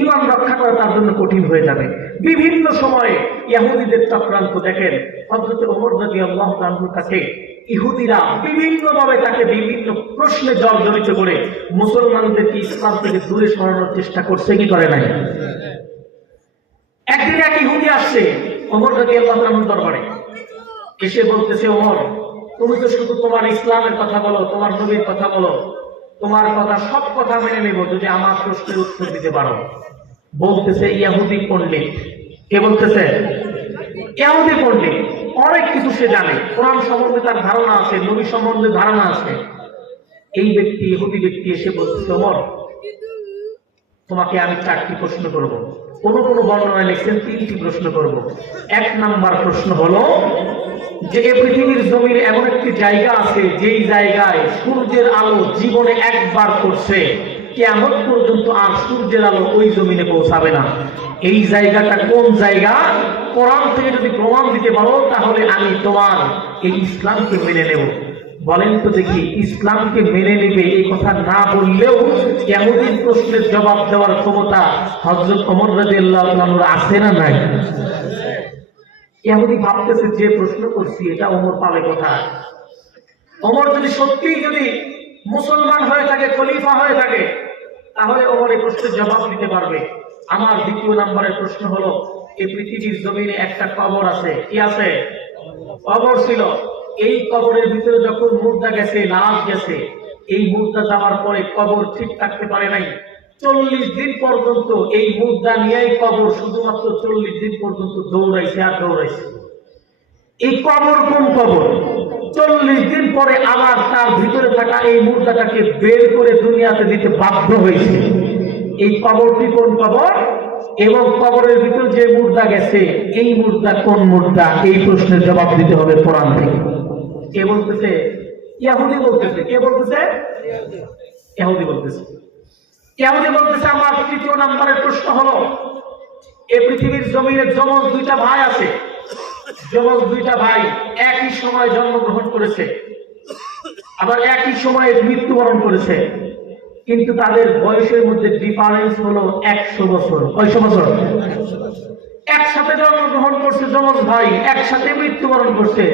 ঈমান রক্ষা করা তার জন্য কঠিন হয়ে যাবে। বিভিন্ন সময়ে ইহুদিদের চক্রান্ত দেখেন। হযরত ওমর রাদিয়াল্লাহু তাআলার কাছে ইহুদিরা বিভিন্নভাবে তাকে বিভিন্ন প্রশ্নে জর্জরিত করে মুসলমানদেরকে ইসলাম থেকে দূরে সরানোর চেষ্টা করছে, কি করে নাই? একদিন এক ইহুদি আসছে ওমর রাদিয়াল্লাহু তাআলার দরবারে, এসে বলতেছে, ওমর তুমি তো শুধু তোমার ইসলামের কথা বলো, তোমার নবীর কথা বলো, তোমার কথা সব কথা মেনে নেব যদি আমার প্রশ্নের উত্তর দিতে পারো। বলতেছে ইহুদি পণ্ডিত। কে বলতেছে? ইহুদি পণ্ডিত। অনেক কিছু সে জানে, কোরআন সম্বন্ধে তার ধারণা আছে, নবী সম্বন্ধে ধারণা আছে। এই ব্যক্তি, ইহুদি ব্যক্তি এসে বলতেছে, ওমর তোমাকে আমি 4টি প্রশ্ন করব। কোন কোন বর্ণনায় লিখছেন 3টি প্রশ্ন করব। 1 নাম্বার প্রশ্ন হলো যে এই পৃথিবীর জমির এমন একটি জায়গা আছে যেই জায়গায় সূর্যের আলো জীবনে একবার পড়ছে, কিয়ামত পর্যন্ত আর সূর্যের আলো ওই জমিনে পৌঁছাবে না। এই জায়গাটা কোন জায়গা? কোরআন থেকে যদি প্রমাণ দিতে পারো তাহলে আমি তোমার এই ইসলামকে মেনে নেব। বলেন তো দেখি, ইসলামকে মেনে নেবে এই কথা না বললেও ইহুদির প্রশ্নের জবাব দেওয়ার ক্ষমতা হযরত ওমর রাদিয়াল্লাহু তাআলার আছে না নাই? ইহুদি ভাবতেছে যে প্রশ্ন করছি এটা ওমর পাবে কোথায়? ওমর যদি সত্যিই যদি মুসলমান হয়ে থাকে, খলিফা হয়ে থাকে, তাহলে ওমর এই প্রশ্নের জবাব দিতে পারবে। আমার দ্বিতীয় নম্বরের প্রশ্ন হলো, এই পৃথিবীর জমিনে একটা কবর আছে। কি আছে? কবর ছিল। এই কবরের ভিতরে যখন মুর্দা গেছে, লাশ গেছে, এই মুর্দা যাওয়ার পরে কবর ঠিক থাকতে পারে নাই। 40 দিন পর্যন্ত এই মুর্দা নিয়েই কবর শুধুমাত্র 40 দিন পর্যন্ত দৌড়াইছে আর দৌড়াইছে। এই কবর কোন কবর? 40 দিন পরে আবার তার ভিতরে থাকা এই মুর্দাটাকে বের করে দুনিয়াতে দিতে বাধ্য হয়েছে। এই কবরটি কোন কবর এবং কবরের ভিতর যে মুর্দা গেছে এই মুর্দা কোন মুর্দা? এই প্রশ্নের জবাব দিতে হবে কোরআন থেকে। কে বলতেছে? ইহুদি বলতেছে। কে বলতেছে? ইহুদি বলতেছে। ইহুদি বলতেছে। আমার তৃতীয় নম্বরের প্রশ্ন হলো, এই পৃথিবীর জমিনে যমজ দুইটা ভাই আছে। যমজ দুইটা ভাই একই সময় জন্মগ্রহণ করেছে, আবার একই সময়ে মৃত্যুবরণ করেছে, কিন্তু তাদের বয়সের মধ্যে ডিফারেন্স হলো 100 বছর। কয়শো বছর? একসাথে জন্মগ্রহণ করছে যমজ ভাই, একসাথে মৃত্যুবরণ করছে,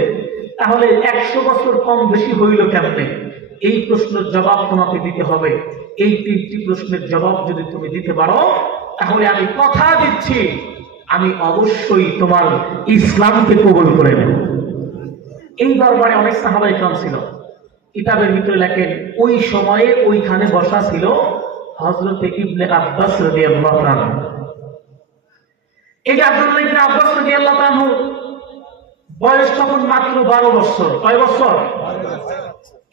তাহলে 100 বছর কম বেশি হইল কেমনে? এই প্রশ্নের জবাব তোমাকে দিতে হবে। এই 3টি প্রশ্নের জবাব যদি তুমি দিতে পারো, তাহলে আমি কথা দিচ্ছি আমি অবশ্যই তোমার ইসলামকে কবুল করে নেব। এই দরবারে অনেক সাহাবায়ে কেরাম ছিল। কিতাবের ভিতরে লেখেন, ওই সময়ে ওইখানে বসা ছিল হযরত ইবনে আব্বাস রাদিয়াল্লাহু তাআলা। এই আব্দুল্লাহ ইবনে আব্বাস রাদিয়াল্লাহু তাআলা বয়স তখন মাত্র 12 বছর। কয় বছর?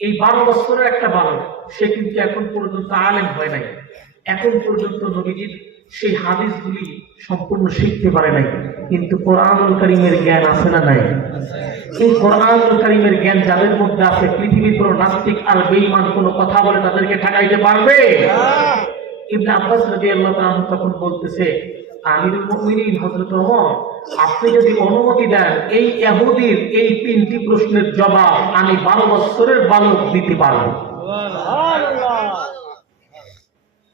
এই 12 বছরের একটা বালক, সে কিন্তু এখন পর্যন্ত আলেম হয় নাই। এখন পর্যন্ত নবীজির সেই হাদিসগুলি সম্পূর্ণ শিখতে পারে নাই, কিন্তু কোরআনুল কারীমের জ্ঞান আছে না নাই? এই কোরআনুল কারীমের জ্ঞান যাদের মধ্যে আছে, পৃথিবীর কোনো নাস্তিক আর বেঈমান কোনো কথা বলে তাদেরকে ঠকাইতে পারবে? ইবনে আব্বাস রাদিয়াল্লাহু তাআলা তখন বলতেছে, আমিরুল মুমিনিন হযরত ওমর, আপনি যদি অনুমতি দেন এই ইহুদির এই 3টি প্রশ্নের জবাব আমি 12 বছরের বালক দিতে পারব।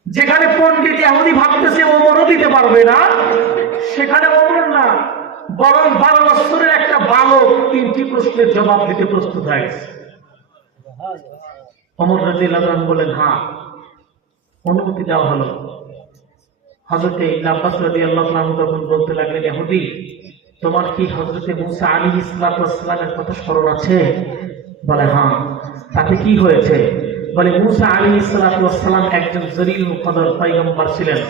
যেখানে পণ্ডিত ইহুদি ভাবতেছে ওমরও দিতে পারবে না, সেখানে ওমর না, বরং 12 বছরের একটা বালক 3টি প্রশ্নের জবাব দিতে প্রস্তুত হয়ে গেছে। ওমর রাদিয়াল্লাহু আনহু বলেন, হ্যাঁ, অনুমতি দেওয়া হলো। হযরত ইবনে আব্বাস রাদিয়াল্লাহু আনহু তখন বলতে লাগলেন, ইহুদি, তোমার কি হযরত মুসা আলাইহিস সালামের কথা স্মরণ আছে? বলে, হ্যাঁ। তাতে কি হয়েছে? বলে, মুসা আলাইহিস সালাম একজন জলিল মুকদ্দার পয়গম্বর ছিলেন।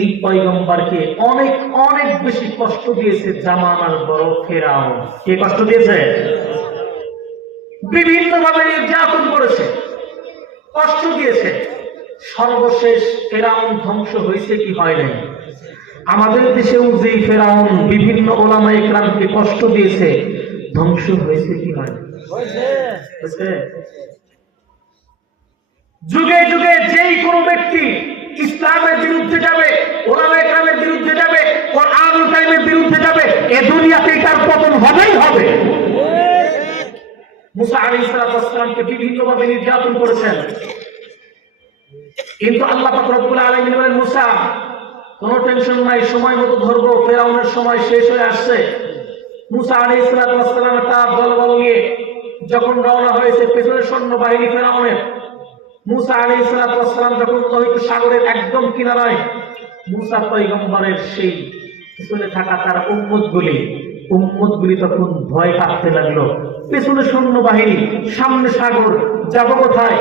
এই পয়গম্বরকে অনেক অনেক বেশি কষ্ট দিয়েছে জামানার বড় ফেরাউন। কে কষ্ট দিয়েছে? বিভিন্ন ভাবে নির্যাতন করেছে, কষ্ট দিয়েছে। সর্বশেষ ফেরাউন ধ্বংস হয়েছে কি হয় নাই? আমাদের দেশেও যে ফেরাউন বিভিন্ন ওলামায়ে কেরামকে কষ্ট দিয়েছে, ধ্বংস হয়েছে কি হয়? হয়েছে। যুগে যুগে যেই কোনো ব্যক্তি ইসলামের বিরুদ্ধে যাবে, ওলামায়ে কেরামের বিরুদ্ধে যাবে, কোরআনুল কারীমের বিরুদ্ধে যাবে, এ দুনিয়াতেই তার পতন হবেই হবে। মুসা আলাইহিস সালামকে বিভিন্নভাবে নির্যাতন করেছেন, কিন্তু আল্লাহ পাক রব্বুল আলামিন বলেন, মুসা কোনো টেনশন নাই, সময় মতো ধরবো, ফেরাউনের সময় শেষ হয়ে আসছে। মুসা আলাইহিস সালাম তার দলবল নিয়ে যখন রওনা হয়েছে, পেছনে সৈন্যবাহিনী ফেরাউনের। মুসা আলাইহিস সালাম যখন লোহিত সাগরের একদম কিনারায়, মুসা পয়গম্বরের সেই পিছনে থাকা তার উম্মতগুলি তখন ভয় কাঁপতে লাগলো। পেছনে সৈন্যবাহিনী, সামনে সাগর, যাবো কোথায়?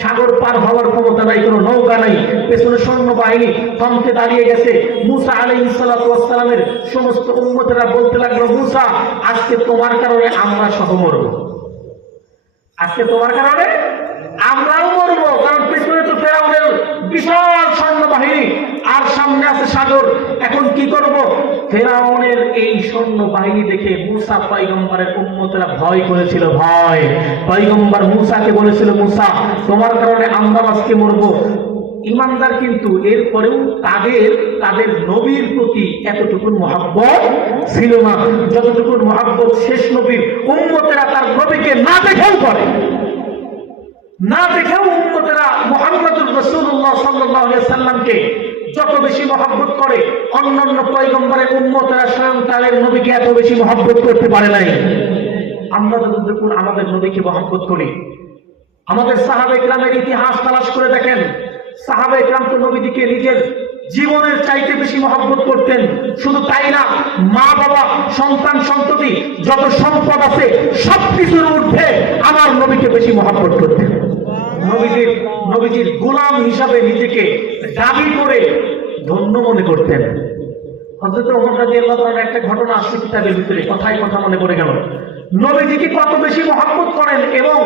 সাগর পার হওয়ার ক্ষমতা নাই, কোনো নৌকা নাই। পেছনে সৈন্যবাহিনী থমকে দাঁড়িয়ে গেছে। মুসা আলাইহিস সালামের সমস্ত উম্মতেরা বলতে লাগলো, মুসা, আজকে তোমার কারণে আমরা সহ মরব। আজকে তোমার কারণে আমরাও মরবো, কারণ পেছনে তো ফেরাউনের বিশাল সৈন্যবাহিনী আর সামনে আছে সাগর। এখন কি করব? ফেরাউনের এই সৈন্যবাহিনী দেখে মুসা পয়গম্বরের উম্মতেরা ভয় করেছিল। ভয়। পয়গম্বর মুসাকে বলেছিল, মুসা, তোমার কারণে আমরা আজকে মরবো। ইমানদার কিন্তু এরপরেও তাদের নবীর প্রতি এতটুকু মহব্বত ছিল না যতটুকু মহব্বত শেষ নবীর উম্মতেরা তার নবীকে না দেখেও করে। না দেখেও উম্মতেরা মুহাম্মদুর রাসূলুল্লাহ সাল্লাল্লাহু আলাইহি সাল্লামকে যত বেশি মহব্বত করে, অন্যান্য পয়গম্বরের উম্মতেরা স্বয়ং তাদের নবীকে এত বেশি মহব্বত করতে পারে নাই। আমরা যখন আমাদের নবীকে মহব্বত করি, আমাদের সাহাবা ইকরামের ইতিহাস তালাশ করে দেখেন, সাহাবা ইকরাম তো নবীজিকে নিজের জীবনের চাইতে বেশি মহব্বত করতেন। শুধু তাই না, মা বাবা, সন্তান সন্ততি, যত সম্পদ আছে সবকিছুর ঊর্ধ্বে আমার নবীকে বেশি মহব্বত করতেন। নবীজির গোলাম হিসাবে নিজেকে দাবি করে ধন্য মনে করতেন। হযরত ওমর রাদিয়াল্লাহু তাআলার একটা ঘটনা আছে কিতাবের ভিতরে, কথায় কথা মনে পড়ে গেল। নবীজিকে কত বেশি মহব্বত করেন এবং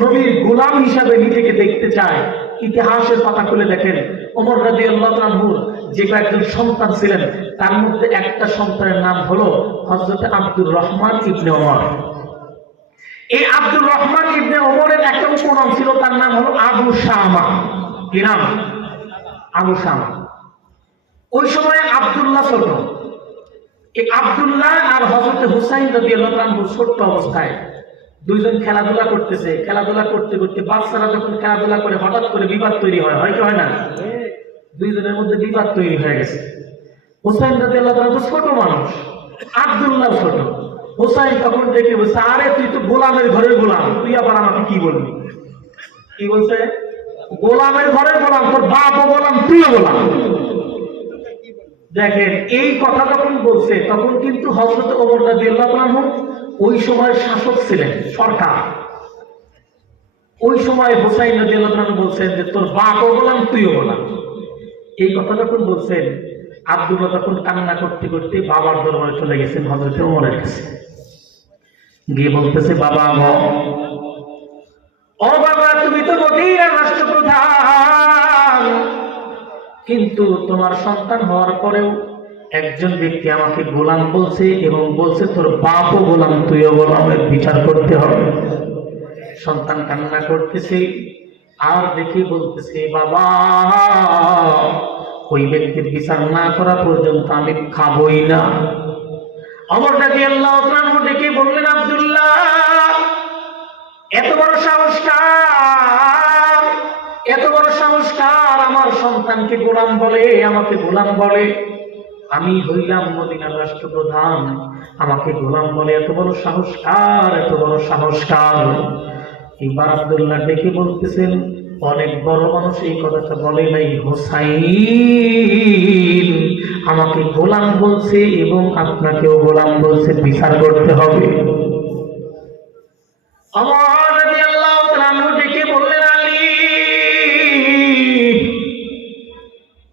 নবীর গোলাম হিসাবে নিজেকে দেখতে চায়। ইতিহাসের পাতা খুলে দেখেন, ওমর রাদিয়াল্লাহু আনহুর যে কয়েকজন সন্তান ছিলেন, তার মধ্যে একটা সন্তানের নাম হলো হযরত আব্দুর রহমান ইবনে ওমর। এই আব্দুর রহমান ইবনে ওমরের একটা উপনাম ছিল, তার নাম হলো আবু শামা। কি নাম? আবু শামা। ওই সময় আব্দুল্লাহ ছোট। এই আব্দুল্লাহ আর হযরত হুসাইন রাদিয়াল্লাহু আনহু ছোট্ট অবস্থায় দুইজন খেলাধুলা করতেছে। খেলাধুলা করতে করতে বাচ্চারা যখন খেলাধুলা করে হঠাৎ করে বিবাদ তৈরি হয়, হয় কি হয় না? দুইজনের মধ্যে বিবাদ তৈরি হয়ে গেছে। হুসাইন রাদিয়াল্লাহু আনহু ছোট মানুষ, আব্দুল্লাহ ছোট। হুসাইন তখন ডেকে বলছে, আরে তুই তো গোলামের ঘরের গোলাম, তুই আবার আমাকে কি বলবি? কি বলছে? গোলামের ঘরের গোলাম, তোর বাপও গোলাম, তুইও গোলাম। দেখেন, এই কথা যখন বলছে তখন কিন্তু হযরত ওমর রাদিয়াল্লাহু আনহু ওই সময় শাসক ছিলেন, সরকার। ওই সময় হুসাইন রাদিয়াল্লাহু আনহু বলছেন যে তোর বাপও গোলাম, তুইও গোলাম। এই কথা যখন বলছেন, আব্দুল্লাহ তখন কান্না করতে করতে বাবার দরবারে চলে গেছেন হযরত ওমরের কাছে। গিয়ে বলতেছে, বাবা গো, ও বাবা, তুমি তো মদিনার রাষ্ট্রপ্রধান, কিন্তু তোমার সন্তান হওয়ার পরেও একজন ব্যক্তি আমাকে গোলাম বলছে এবং বলছে তোর বাপও গোলাম, তুইও গোলামের বিচার করতে হবে। সন্তান কান্না করতেছে আর দেখে বলতেছে, বাবা, ওই ব্যক্তির বিচার না করা পর্যন্ত আমি খাবই না। ওমর রাদিয়াল্লাহু আনহু ডেকে বললেন, আব্দুল্লাহ, এত বড় সংস্কার, এত বড় সংস্কার, আমার সন্তানকে গোলাম বলে, আমাকে গোলাম বলে। আমি হইলাম মদিনার রাষ্ট্রপ্রধান, আমাকে গোলাম বলে, এত বড় সংস্কার, এত বড় সংস্কার। এবার আব্দুল্লাহ ডেকে বলতেছেন, অনেক বড় মানুষ এই কথাটা বলে নাই, হুসাইন আমাকে গোলাম বলছে এবং আপনাকেও গোলাম বলছে, বিচার করতে হবে। ওমর রাদিয়াল্লাহু তাআলা ডেকে বললেন, আলী,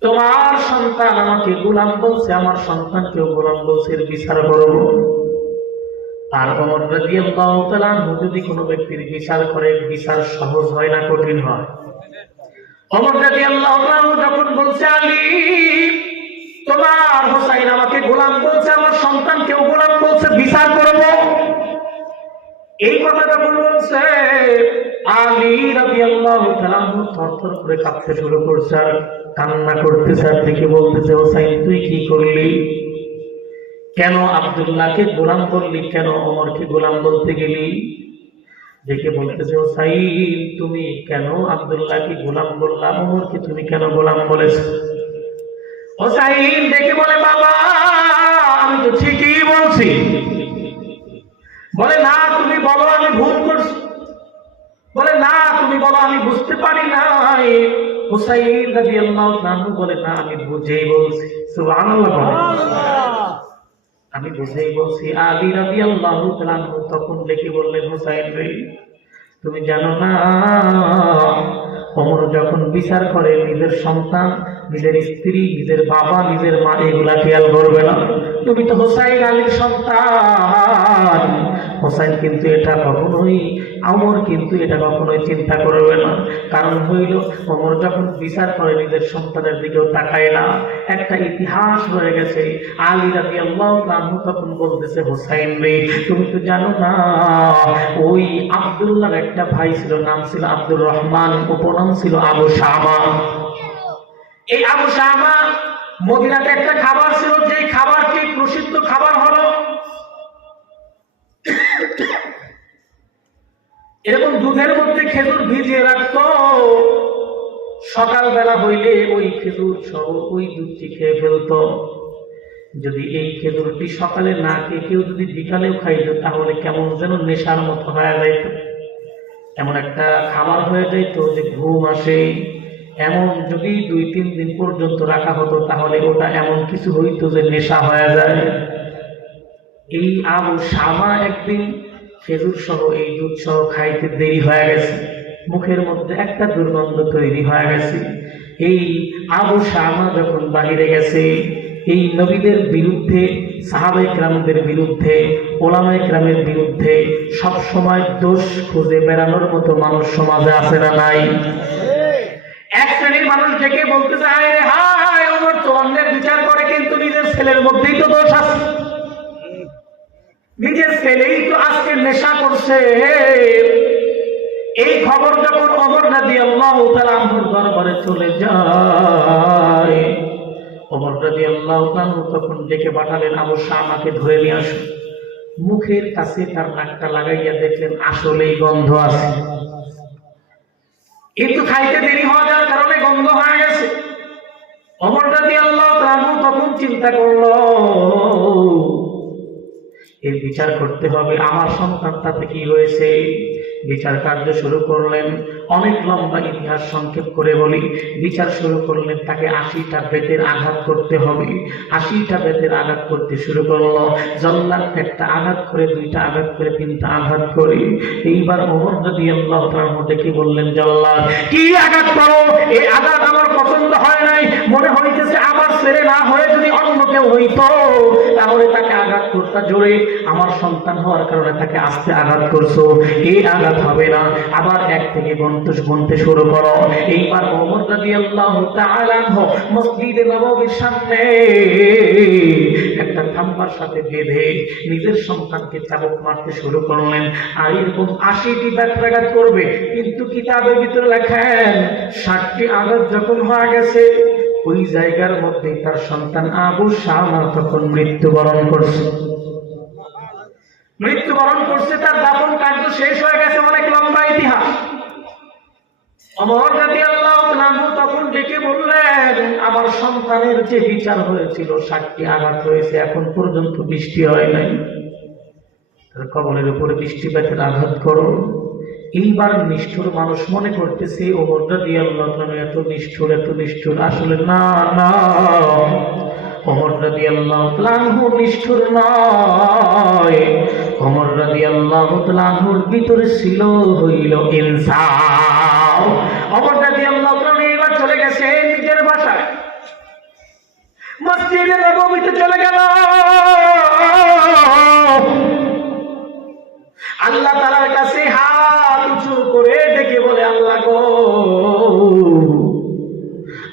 তোমার সন্তান আমাকে গোলাম বলছে, আমার সন্তানকেও গোলাম বলছে, এর বিচার করব। আর ওমর রাদিয়াল্লাহু তাআলা যদি কোনো ব্যক্তির বিচার করে, বিচার সহজ হয় না কঠিন হয়? ওমর রাদিয়াল্লাহু তাআলা যখন বলছে, আলী, তোমার হুসাইন আমাকে গোলাম বলছে, আমার সন্তানকেও গোলাম বলছে, বিচার করব, এই কথা যখন বলছে, আলী রাদিয়াল্লাহু তাআলা থরথর করে কাঁপতে শুরু করছে আর কান্না করতেছে। আর দেখে বলতেছে, হুসাইন তুই কি করলি? কেন আব্দুল্লাহকে গোলাম বললি? কেন ওমরকে গোলাম বলতে গেলি? দেখে বলতেছে, হুসাইন তুমি কেন আব্দুল্লাহকে গোলাম বললা, ওমরকে তুমি কেন গোলাম বলেছো? হুসাইন দেখে বলে, বাবা, আমি তো ঠিকই বলছি। বলে, না তুমি বলো আমি ভুল করছি। বলে, না তুমি বলো আমি বুঝতে পারি নাই। হুসাইন রাদিয়াল্লাহু আনহু বলে, না আমি বুঝেই বলছি। সুবহানাল্লাহ, আমি বুঝেই বলছি। আলী রাদিয়াল্লাহু আনহু তখন দেখে বললেন, হুসাইন রে, তুমি জানো না, ওমর যখন বিচার করে নিজের সন্তান, নিজের স্ত্রী, নিজের বাবা, নিজের মা এগুলা খেয়াল করবে না। তুমি তো হুসাইন আলীর সন্তান। হুসাইন কিন্তু এটা কখনোই, ওমর কিন্তু এটা কখনোই চিন্তা করবে না। কারণ হইল, ওমর যখন বিচার করে নিজের সন্তানের দিকেও তাকায় না। একটা ইতিহাস রয়ে গেছে। আলী রাদিয়াল্লাহু আনহু তখন বলতেছে, হুসাইন রে, তুমি তো জানো না, ওই আব্দুল্লাহর একটা ভাই ছিল, নাম ছিল আব্দুর রহমান, উপনাম ছিল আবু শামা। এই আবু শামা মদিনাতে একটা খাবার ছিল, যে খাবারটি প্রসিদ্ধ খাবার হলো, এরকম দুধের মধ্যে খেজুর ভিজিয়ে রাখতো, সকালবেলা হইলে ওই খেজুর সহ ওই দুধটি খেয়ে ফেলতো। যদি এই খেজুরটি সকালে না খেয়ে কেউ যদি বিকালেও খাইতো তাহলে কেমন যেন নেশার মতো হয়ে যাইত, এমন একটা খাবার হয়ে যাইত যে ঘুম আসে। এমন যদি 2-3 দিন পর্যন্ত রাখা হতো তাহলে ওটা এমন কিছু হইতো যে নেশা হয়ে যায়। এই আবু শামা একদিন খেজুর সহ এই দুধ সহ খাইতে দেরি হয়ে গেছে, মুখের মধ্যে একটা দুর্গন্ধ তৈরি হয়ে গেছে। এই আবু শামা যখন বাহিরে গেছে, এই নবীদের বিরুদ্ধে, সাহাবায়ে কেরামদের বিরুদ্ধে, ওলামায়ে কেরামের বিরুদ্ধে সব সময় দোষ খুঁজে বেড়ানোর মতো মানুষ সমাজে আছে না নাই? এক শ্রেণীর মানুষ ডেকে বলতে চায়, হায় ওমর তো অন্যের বিচার করে কিন্তু নিজের ছেলের মধ্যেই তো দোষ আছে, নিজের ছেলেই তো আজকে নেশা করছে। এই খবর যখন ওমর রাদিয়াল্লাহু তাআলা আনহুর দরবারে চলে যায়, ওমর রাদিয়াল্লাহু তাআলা তখন ডেকে পাঠালেন, আবু শামাকে ধরে নিয়ে আসুন। মুখের কাছে তার নাকটা লাগাইয়া দেখলেন আসলেই গন্ধ আছে, কিন্তু খাইতে দেরি হওয়া যাওয়ার কারণে গন্ধ হয়ে গেছে। ওমর রাদিয়াল্লাহু তাআলা তখন চিন্তা করলো এর বিচার করতে হবে, আমার সন্তানটাতে কি হয়েছে। বিচার কার্য শুরু করলেন। অনেক লম্বা ইতিহাস সংক্ষেপ করে বলি, বিচার শুরু করলেন, তাকে 80টা বেতের আঘাত করতে হবে। 80টা বেতের আঘাত করতে শুরু করলো। জল্লাদ একটা আঘাত করে, 2টা আঘাত করে, 3টা আঘাত করে। এইবার ওমর রাদিয়াল্লাহু তাআলার মধ্যে কি বললেন, জল্লাদ কি আঘাত করো, এই আঘাত আমার পছন্দ হয় নাই, মনে হইতেছে আমার ছেলে না হয়ে যদি অন্য কেউ হইতো তাহলে তাকে আঘাত করতে জোরে, আমার সন্তান হওয়ার কারণে তাকে আস্তে আঘাত করছো, এই আঘাত হবে না। আবার 1 থেকে গুনতে শুরু করো। এইবার ওমর রাদিয়াল্লাহু তাআলা আনহু মসজিদে নববীর সামনে একটা খাম্বার সাথে বেঁধে নিজের সন্তানকে চাবুক মারতে শুরু করলেন। আর এরকম 80টি আঘাত করবে, কিন্তু কিতাবের ভিতরে লেখেন 60টি আঘাত যখন হয়ে গেছে ওই জায়গার মধ্যে তার সন্তান আবু শামা তখন মৃত্যুবরণ করছে। তার দাফন কার্য শেষ হয়ে গেছে। অনেক লম্বা ইতিহাস। ওমর রাদিয়াল্লাহু তাআলা তখন ডেকে বললেন, আমার সন্তানের যে বিচার হয়েছিল 60টি আঘাত হয়েছে, এখন পর্যন্ত বৃষ্টি হয় নাই, তার কবরের উপরে বৃষ্টিপাতের আঘাত করো। এইবার নিষ্ঠুর মানুষ মনে করতেছে ওমর রাদিয়াল্লাহু তাআলা এত নিষ্ঠুর, আসলে না, ওমর রাদিয়াল্লাহু তাআলা নিষ্ঠুর নয়, ওমর রাদিয়াল্লাহু তাআলার ভিতরে ছিল হইল ইনসাফ। ওমর রাদিয়াল্লাহু তাআলা এবার চলে গেছে নিজের বাসায়, মসজিদে নববীতে চলে গেল। আল্লাহ তাআলার কাছে হাত উঁচু করে ডেকে বলে, আল্লাহ গো,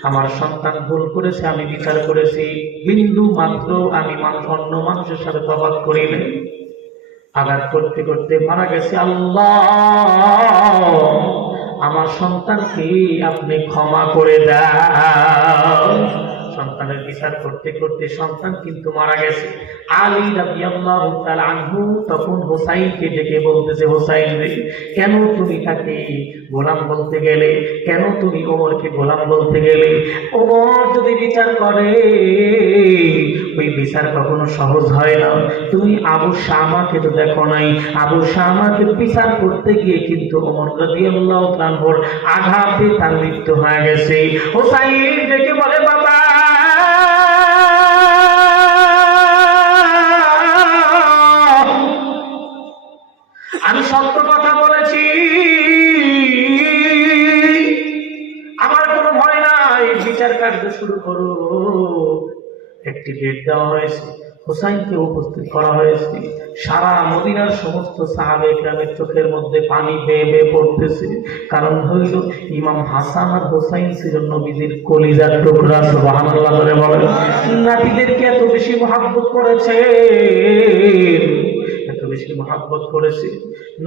আমার সন্তান ভুল করেছে, আমি বিচার করেছি, বিন্দু মাত্র আমি অন্য মানুষের সাথে তফাৎ করি নাই, আঘাত করতে করতে মারা গেছে। আল্লাহ, আমার সন্তানকে আপনি ক্ষমা করে দেন। সন্তানের বিচার করতে করতে সন্তান কিন্তু মারা গেছে। আলী রাদিয়াল্লাহু তাআলা আনহু তখন হোসাইনকে ডেকে বলতেছে, হোসাইন রে, কেন তুমি তাকে গোলাম বলতে গেলে, কেন তুমি ওমরকে গোলাম বলতে গেলে? ওমর যদি বিচার করে ওই বিচার কখনো সহজ হয় না। তুমি আবু শামাকে তো দেখো নাই, আবু শামাকে বিচার করতে গিয়ে কিন্তু ওমর রাদিয়াল্লাহু তাআলার আঘাতে তার মৃত্যু হয়ে গেছে। হোসাইন ডেকে বলে, বাবা, আমি সত্য কথা বলেছি, আমার কোনো ভয় নাই, বিচার কার্য শুরু করো। একটি ডেট দেওয়া হয়েছে, হোসাইনকে উপস্থিত করা হয়েছে। সারা মদিনার সমস্ত সাহাবায়ে কেরামের চোখের মধ্যে পানি বেয়ে বেয়ে পড়তেছে। কারণ হইল ইমাম হাসান আর হোসাইন ছিল নবীজির কলিজার টুকরা। সুবহানাল্লাহ বলে বলেন, নাতিদেরকে এত বেশি মহব্বত করেছে, এত বেশি মহব্বত করেছে,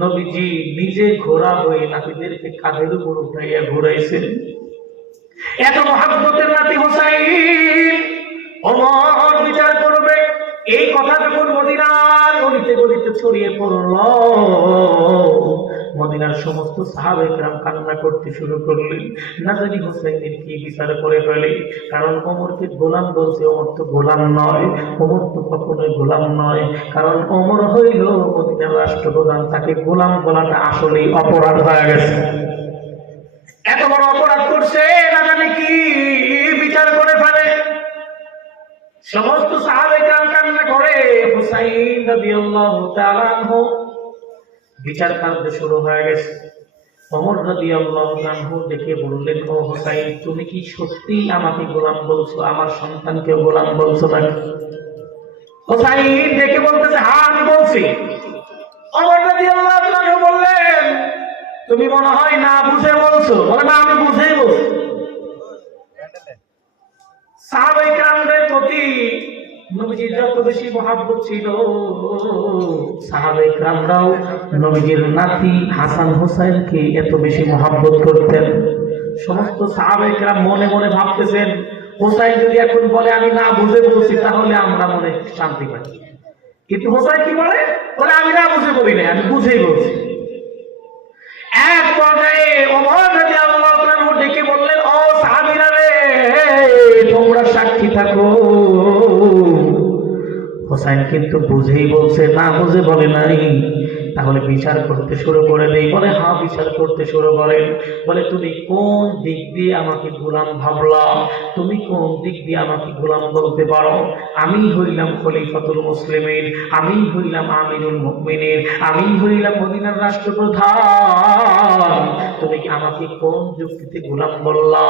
নবীজি নিজে ঘোড়া হয়ে নাতিদেরকে কাঁধের উপর উঠাইয়া ঘুরাইছেন। এত মহব্বতের নাতি হোসাইন। ওমর বিচার করবে, এই কথা যখন মদিনার গলিতে গলিতে ছড়িয়ে পড়ল, মদিনার সমস্ত সাহাবায়ে কেরাম কান্না করতে শুরু করলেন, না জানি হুসাইনের কি বিচার করে ফেলে। কারণ ওমরকে গোলাম বলছে, ওমর তো গোলাম নয়, ওমর তো কখনোই গোলাম নয়। কারণ ওমর হইল মদিনার রাষ্ট্রপ্রধান, তাকে গোলাম বলাটা আসলেই অপরাধ হয়ে গেছে। এত বড় অপরাধ করছে, না জানি কি বিচার করে ফেলে। সমস্ত সাহাবায়ে কেরাম কান্না করে, হুসাইন রাদিয়াল্লাহু তাআলা আনহু বিচার কার্য শুরু হয়ে গেছে। ওমর রাদিয়াল্লাহু আনহু দেখে বললেন, ও হুসাইন, তুমি কি সত্যি আমাকে গোলাম বলছো, আমার সন্তানকে গোলাম বলছো নাকি? হুসাইন দেখে বলতেছে, হ্যাঁ আমি বলছি। ওমর রাদিয়াল্লাহু আনহু বললেন, তুমি মনে হয় না বুঝে বলছো। বলে, না আমি বুঝেই বলছি। সাহাবায়ে কেরামদের প্রতি নবীজির যত বেশি মহব্বত ছিল, সাহাবায়ে কেরামরাও নবীজির নাতি হাসান হুসাইনকে এত বেশি মহব্বত করতেন। সমস্ত সাহাবায়ে কেরাম মনে মনে ভাবতেছেন, হুসাইন যদি এখন বলে আমি না বুঝে বলছি, তাহলে আমরা মনে শান্তি পাই। কিন্তু হুসাইন কি বলে? বলে আমি না বুঝে বলি না, আমি বুঝেই বলছি। এক পর্যায়ে ওমর রাদিয়াল্লাহু আনহু ডেকে বললেন, ও সাহাবীরা রে, তোমরা সাক্ষী থাকো, হুসাইন কিন্তু বুঝেই বলছে, না বুঝে বলে নাই। তাহলে বিচার করতে শুরু করে দেই। বলে, হ্যাঁ বিচার করতে শুরু করেন। বলে, তুমি কোন দিক দিয়ে আমাকে গোলাম ভাবলা? তুমি কোন দিক দিয়ে আমাকে গোলাম বলতে পারো? আমি হইলাম খলিফাতুল মুসলিমিন, আমি হইলাম আমিরুল মুমিনিন, আমি হইলাম মদিনার রাষ্ট্রপ্রধান, তুমি কি আমাকে কোন যুক্তিতে গোলাম বললা?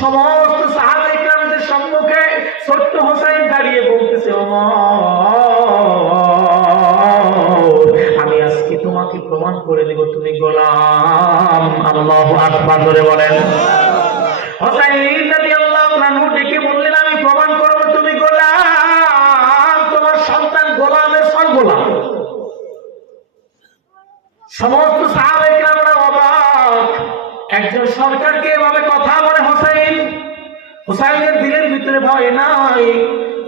সমস্ত সাহাবায়ে কেরামদের সম্মুখে ছোট্ট হুসাইন দাঁড়িয়ে বলতেছে, আমি আজকে তোমাকে প্রমাণ করে দেব তুমি গোলাম। আল্লাহু আকবার ধরে বলেন। হুসাইন রাদিয়াল্লাহু আনহু ডেকে বললেন, আমি প্রমাণ করব তুমি গোলাম, তোমার সন্তান গোলামের সর্বগোলাম। সমস্ত সাহাবায়ে কেরামরা অবাক, একজন সরকারকে এভাবে কথা বলে হুসাইন। হুসাইনের দিলের ভিতরে ভয় নাই।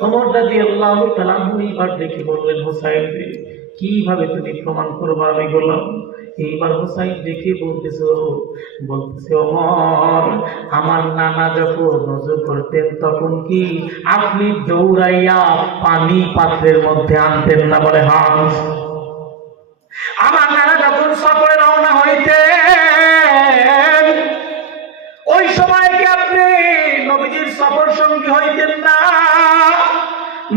ওমর রাদিয়াল্লাহু তাআলা এইবার দেখে বললেন, হুসাইন কিভাবে তুমি প্রমাণ করবে আমি গোলাম? এইবার হুসাইন দেখে বলতেছে, ওমর, আমার নানা যখন ওযু করতেন তখন কি আপনি দৌড়াইয়া পানি পাত্রের মধ্যে আনতেন না? বলে, হ্যাঁ। আমার নানা যখন সফরে রওনা হইতেন, ওই সময় কি আপনি নবীজির সফর সঙ্গী হইতেন না?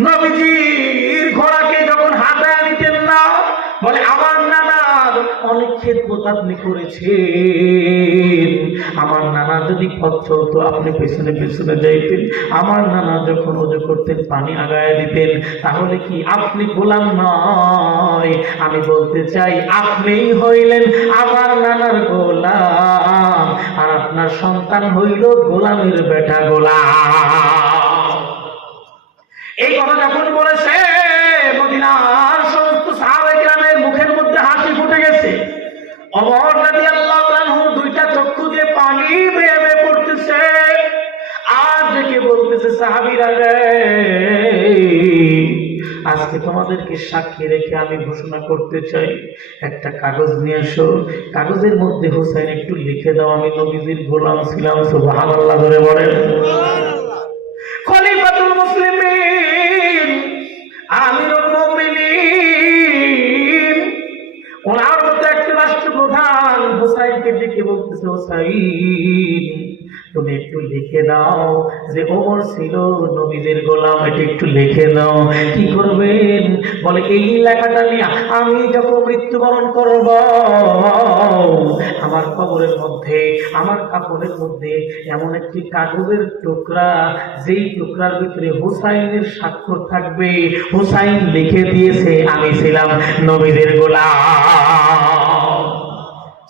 নবীজির ঘোড়াকে যখন হাঁটায় নিতেন না? বলে, আমার নানার অনেক খেদমত আপনি করেছেন। আমার নানা যদি পথ চলতো আপনি পেছনে পেছনে যাইতেন। আমার নানা যখন ওযু করতেন পানি আগায় দিতেন। তাহলে কি আপনি গোলাম নয়? আমি বলতে চাই, আপনিই হইলেন আমার নানার গোলাম, আর আপনার সন্তান হইল গোলামের বেটা গোলাম। এই কথা যখন বলেছে, মদিনার সমস্ত সাহাবায়ে কেরামের মুখের মধ্যে হাসি ফুটে গেছে। ওমর রাদিয়াল্লাহু আনহু দুইটা চক্ষু দিয়ে পানি বেয়ে বেয়ে পড়তেছে, আর দেখে বলতেছে, সাহাবীরা রে, আজকে তোমাদেরকে সাক্ষী রেখে আমি ঘোষণা করতে চাই, একটা কাগজ নিয়ে এসো। কাগজের মধ্যে হুসাইন একটু লিখে দাও, আমি নবীজির গোলাম ছিলাম। সুবহানাল্লাহ ধরে বলেন। খলিফাতুল মুসলিমিন, আমিরুল মুমিনিন, ওনার মতো একটা রাষ্ট্রপ্রধান হুসাইনকে ডেকে বলতেছে, হুসাইন তুমি একটু লিখে দাও যে ওমর ছিল নবীদের গোলাম, এটা একটু লিখে দাও। কি করবেন? বলে, এই লেখাটা নিয়ে আমি যখন মৃত্যুবরণ করব, আমার কবরের মধ্যে, আমার কাপড়ের মধ্যে এমন একটি কাগজের টুকরা, যেই টুকরার ভিতরে হুসাইনের স্বাক্ষর থাকবে, হুসাইন লিখে দিয়েছে আমি ছিলাম নবীদের গোলাম।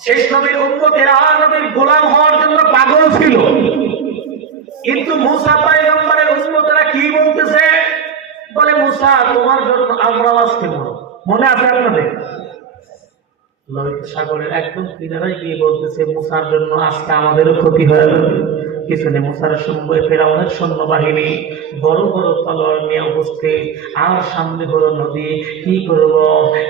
শেষ নবীর উম্মতেরা নবীর গোলাম হওয়ার জন্য পাগল ছিল। কিন্তু মুসা পয়গম্বরের উম্মতেরা কি বলতেছে? বলে, মুসা তোমার জন্য আমরা আজকে মরব। মনে আছে আপনাদের? লোহিত সাগরের একদম কিনারায় গিয়ে বলতেছে, মুসার জন্য আজকে আমাদেরও ক্ষতি হয়ে যাবে। পিছনে মুসার সঙ্গে ফেরাউনের সৈন্যবাহিনী বড় বড় তলোয়ার নিয়ে উপস্থিত, আর সামনে বড় নদী। কি করব?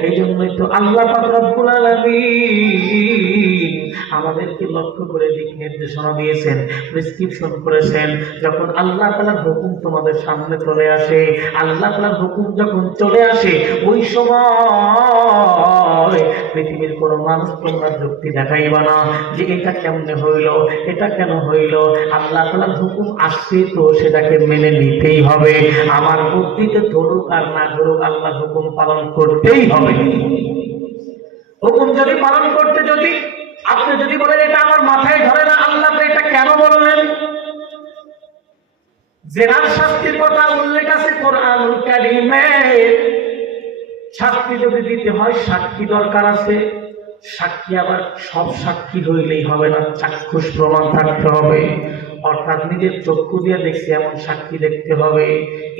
এই জন্যই তো আল্লাহ পাক রব্বুল আলামিন আমাদেরকে লক্ষ্য করে দিক নির্দেশনা দিয়েছেন, প্রেসক্রিপশন করেছেন। যখন আল্লাহ তাআলার হুকুম তোমাদের সামনে চলে আসে, আল্লাহ তাআলার হুকুম যখন চলে আসে, ওই সময় পৃথিবীর কোনো মানুষ তোমরা যুক্তি দেখাইবা না যে এটা কেমনে হইল, এটা কেন হইল। আল্লাহ তাআলার হুকুম আসছে তো সেটাকে মেনে নিতেই হবে। আমার বুদ্ধিতে ধরুক আর না ধরুক, আল্লাহর হুকুম পালন করতেই হবে। হুকুম যদি পালন করতে যদি আপনি যদি বলেন এটা আমার মাথায় ধরে না, আল্লাহ তো এটা কেন বললেন? জেনার শাস্তির কথা উল্লেখ আছে কোরআনুল কারীমে। শাস্তি যদি দিতে হয় সাক্ষী দরকার আছে। সাক্ষী আবার সব সাক্ষী হইলেই হবে না, চাক্ষুষ প্রমাণ থাকতে হবে। অর্থাৎ নিজের চক্ষু দিয়ে দেখছি এমন সাক্ষী দেখতে হবে।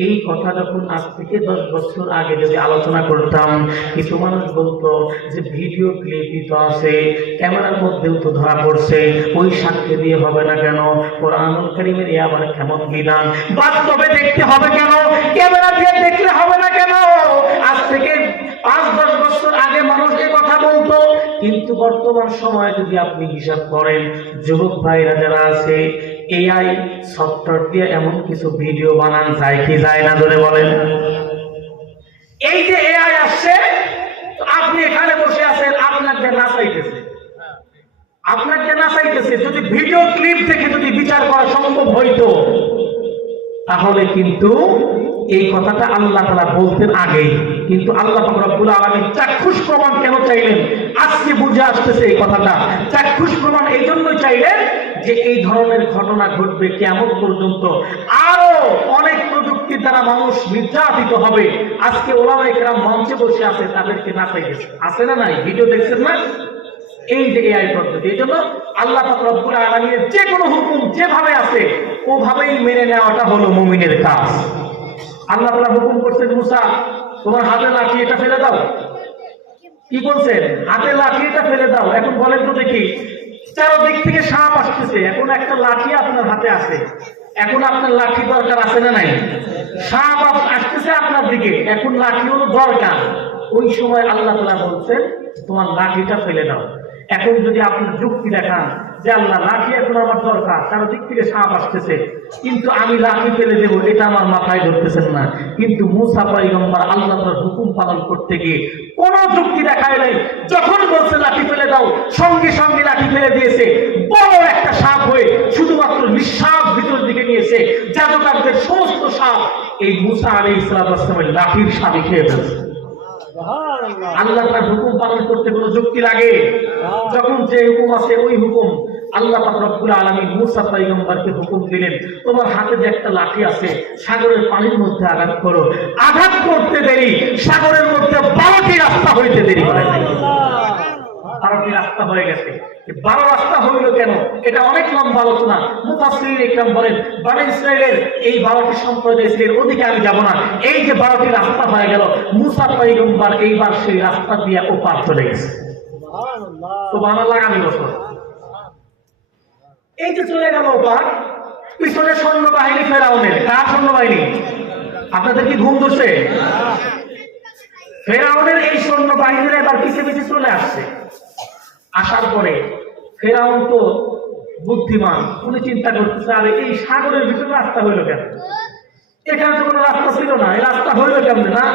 এই কথা যখন আজ থেকে 10 বছর আগে যদি আলোচনা করতাম, কিছু মানুষ বলতো যে ভিডিও ক্লিপই তো আছে, ক্যামেরার মধ্যেও তো ধরা পড়ছে, ওই সাক্ষী দিয়ে হবে না কেন? কোরআনুল কারীমের এ আবার কেমন বিধান? বাস্তবে দেখতে হবে কেন? ক্যামেরা দিয়ে দেখলে হবে না কেন? আজ থেকে 5-10 বছর আগে মানুষ এই কথা বলতো, কিন্তু বর্তমান সময়ে যদি আপনি হিসাব করেন, যুবক ভাইরা যারা আছে, এআই সফটওয়্যার দিয়ে এমন কিছু ভিডিও বানান যায় কি যায় না, ধরে বলেন। এই যে এআই আসছে, আপনি এখানে বসে আছেন, আপনাকে নাচাইতেছে, আপনাকে নাচাইতেছে। যদি ভিডিও ক্লিপ থেকে যদি বিচার করা সম্ভব হইতো, তাহলে কিন্তু এই কথাটা আল্লাহ তাআলা বলতেন আগেই। কিন্তু আল্লাহ পাক রব্বুল আলামিন চাক্ষুষ প্রমাণ কেন চাইলেন? আজকে বুঝে আসতেছে এই কথাটা। চাক্ষুষ প্রমাণ এই জন্যই চাইলেন যে এই ধরনের ঘটনা ঘটবে কিয়ামত পর্যন্ত। আরো অনেক প্রযুক্তির দ্বারা মানুষ নির্যাতিত হবে। আজকে ওলামায়ে কেরাম মঞ্চে বসে আছে, তাদেরকে নাচাইতেছে, আছে না নাই? ভিডিও দেখছেন না? এই যে এআই পদ্ধতি। এই জন্য আল্লাহ পাক রব্বুল আলামিনের যে কোনো হুকুম যেভাবে আছে ওভাবেই মেনে নেওয়াটা হলো মুমিনের কাজ। আল্লাহ তাআলা হুকুম করছেন, মুসা তোমার হাতে লাঠি এটা ফেলে দাও। কি বলছেন? হাতে লাঠি এটা ফেলে দাও। এখন বলেন তো দেখি, চারদিক থেকে সাপ আসতেছে, এখন একটা লাঠি আপনার হাতে আছে, এখন আপনার লাঠি দরকার আছে না নাই? সাপ আসতেছে আপনার দিকে, এখন লাঠি হলো দরকার। ওই সময় আল্লাহ তাআলা বলছেন তোমার লাঠিটা ফেলে দাও। এখন যদি আপনি যুক্তি দেখান যে আল্লাহ লাঠি এখন আমার দরকার, চারদিক থেকে সাপ আসতেছে, কিন্তু আমি লাঠি ফেলে দেবো, এটা আমার মাথায় ধরতেছেন না। কিন্তু মুসা পয়গম্বর আল্লাহ তাআলার হুকুম পালন করতে গিয়ে কোনো যুক্তি দেখায় নাই। যখন বলছে লাঠি ফেলে দাও, সঙ্গে সঙ্গে লাঠি ফেলে দিয়েছে। বড় একটা সাপ হয়ে শুধুমাত্র নিঃশ্বাস ভিতর দিকে নিয়েছে। জাদুকরদের সমস্ত সাপ এই মুসা আলাইহিস সালামের লাঠির স্বামী খেয়ে ফেলছে। আল্লাহ তাআলার হুকুম পালন করতে কোনো যুক্তি লাগে? যখন যে হুকুম আছে ওই হুকুম। আল্লাহ পাক রব্বুল আলামিন মুসা পয়গম্বরকে হুকুম দিলেন, তোমার হাতে যে একটা লাঠি আছে, সাগরের পানির মধ্যে আঘাত করো। আঘাত করতে দেরি, সাগরের মধ্যে 12টি রাস্তা হইতে দেরি করে নাই। 12টি রাস্তা হয়ে গেছে। 12 রাস্তা হইল কেন? এটা অনেক লম্বা আলোচনা। মুফাসসিরিন ইকরাম বলেন, বনী ইসরাইলের এই 12টি সম্প্রদায় ছিল, ওদিকে আমি যাব না। এই যে 12টি রাস্তা হয়ে গেল, মুসা পয়গম্বর এইবার সেই রাস্তা দিয়ে ওপার চলে গেছে। সুবহানাল্লাহ। আগামী বছর এই যে চলে গেল ওপার, পিছনে সৈন্যবাহিনী ফেরাউনের। কার সৈন্যবাহিনী? আপনাদের কি ঘুম ধরছে? ফেরাউনের এই সৈন্যবাহিনীরা এবার পিছে পিছে চলে আসছে। আসার পরে ফেরাউন তো বুদ্ধিমান, উনি চিন্তা করতেছে, আরে এই সাগরের ভিতরে রাস্তা হইল কেন? এখানে তো কোনো রাস্তা ছিল না, এই রাস্তা হইল কেমন? না,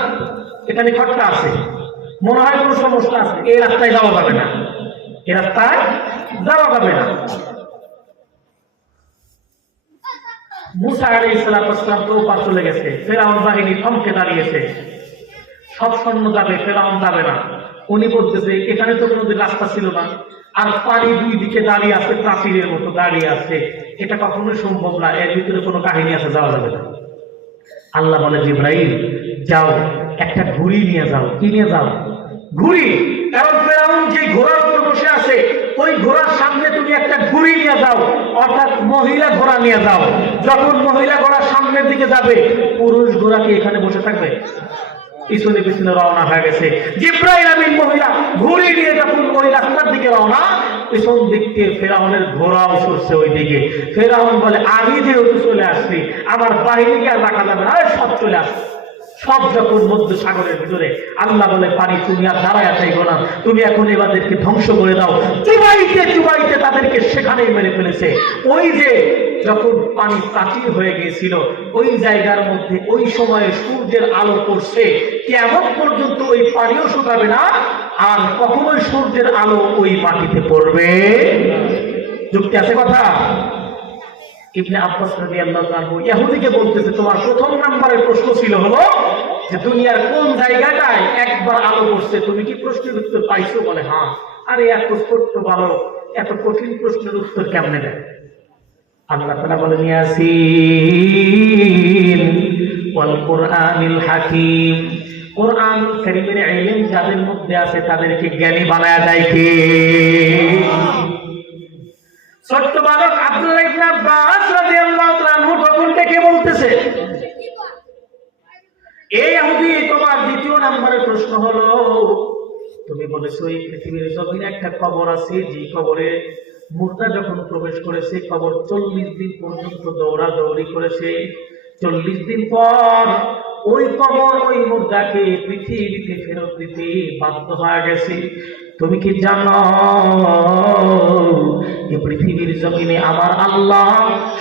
এখানে খটকা আছে, মনে হয় কোনো সমস্যা আছে, এই রাস্তায় যাওয়া যাবে না, এই রাস্তায় যাওয়া যাবে না। মুসা আলাইহিস সালাম তো ওপার চলে গেছে, ফেরাউন বাহিনী থমকে দাঁড়িয়েছে। সব সৈন্য যাবে, ফেরাউন যাবে না। উনি বলতেছে এখানে তো কোনো রাস্তা ছিল না, আর পানি দুই দিকে দাঁড়িয়ে আছে, প্রাচীরের মতো দাঁড়িয়ে আছে, এটা কখনোই সম্ভব না, এর ভিতরে কোনো কাহিনী আছে, যাওয়া যাবে না। আল্লাহ বলে, জিবরাইল যাও, একটা ঘুড়ি নিয়ে যাও। কি নিয়ে যাও? ঘুড়ি। কারণ ফেরাউন যে ঘোড়ার উপর বসে আছে, ওই ঘোড়ার সামনে তুমি একটা ঘুড়ি নিয়ে যাও, অর্থাৎ মহিলা ঘোড়া নিয়ে যাও। যখন মহিলা ঘোড়ার সামনের দিকে যাবে, পুরুষ ঘোড়া কি এখানে বসে থাকবে? পিছনে পিছনে রওনা হয়ে গেছে। জিবরাইল আমিন মহিলা ঘুড়ি নিয়ে যখন ওই রাস্তার দিকে রওনা, পিছন দিক থেকে ফেরাউনের ঘোড়াও সরছে ওই দিকে। ফেরাউন বলে আমি যেহেতু চলে আসছি আমার বাহিনীকে আর রাখা যাবে না, সব চলে আসছে। সব যখন মধ্য সাগরের ভিতরে, আল্লাহ বলে পানি তুমি আর দাঁড়ায় চাইবো না, তুমি এখন এবাদেরকে ধ্বংস করে দাও। চুবাইতে চুবাইতে তাদেরকে সেখানেই মেরে ফেলেছে। ওই যে যখন পানি প্রাচীর হয়ে গিয়েছিল ওই জায়গার মধ্যে ওই সময়ে সূর্যের আলো পড়ছে, কেমন পর্যন্ত ওই পানিও শুকাবে না, আর কখনোই সূর্যের আলো ওই মাটিতে পড়বে। যুক্তি আছে কথা? ইবনে আব্বাস রাদিয়াল্লাহু আনহু ইহুদিকে বলতেছে তোমার প্রথম নাম্বারের প্রশ্ন ছিল হলো যে দুনিয়ার কোন জায়গাটায় একবার আলো পড়ছে, তুমি কি প্রশ্নের উত্তর পাইছো? বলে হ্যাঁ। আরে এত ছোট্ট বালক এত কঠিন প্রশ্নের উত্তর কেমনে দেয়? আল্লাহ তাআলা বলেন ইয়াসিন ওয়াল কুরআনিল হাকীম। কোরআন কারীমের ইলম যাদের মধ্যে আছে তাদেরকে জ্ঞানী বানায়া দেয় কে? ছোট্ট বালক আব্দুল্লাহ ইবনে আব্বাস রাদিয়াল্লাহু তাআলা আনহু তখন থেকে বলতেছে এই ইহুদি তোমার দ্বিতীয় নম্বরের প্রশ্ন হলো তুমি বলেছো এই পৃথিবীর জমিনে একটা কবর আছে, যে কবরে মুর্দা যখন প্রবেশ করেছে কবর 40 দিন পর্যন্ত দৌড়াদৌড়ি করেছে। 40 দিন পর ওই কবর ওই মুর্দাকে পৃথিবীতে ফেরত দিতে বাধ্য হয়ে গেছে। তুমি কি জানো এই পৃথিবীর জমিনে আমার আল্লাহ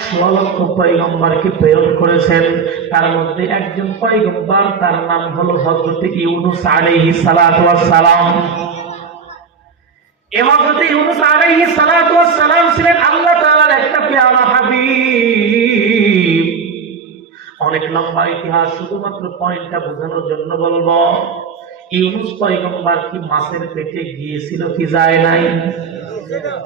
16 লক্ষ পয়গম্বরকে প্রেরণ করেছেন, তার মধ্যে একজন পয়গম্বর তার নাম হলো হযরত ইউনূস আলাইহিস সালাতু ওয়াস সালাম। এই হযরত ইউনূস আলাইহিস সালাতু ওয়াস সালাম ছিলেন আল্লাহ তাআলার একটা পেয়ারা হাবিব। অনেক লম্বা ইতিহাস, শুধুমাত্র পয়েন্টটা বোঝানোর জন্য বলবো। ইউনূস পয়গম্বর কি মাছের পেটে গিয়েছিল কি যায় নাই?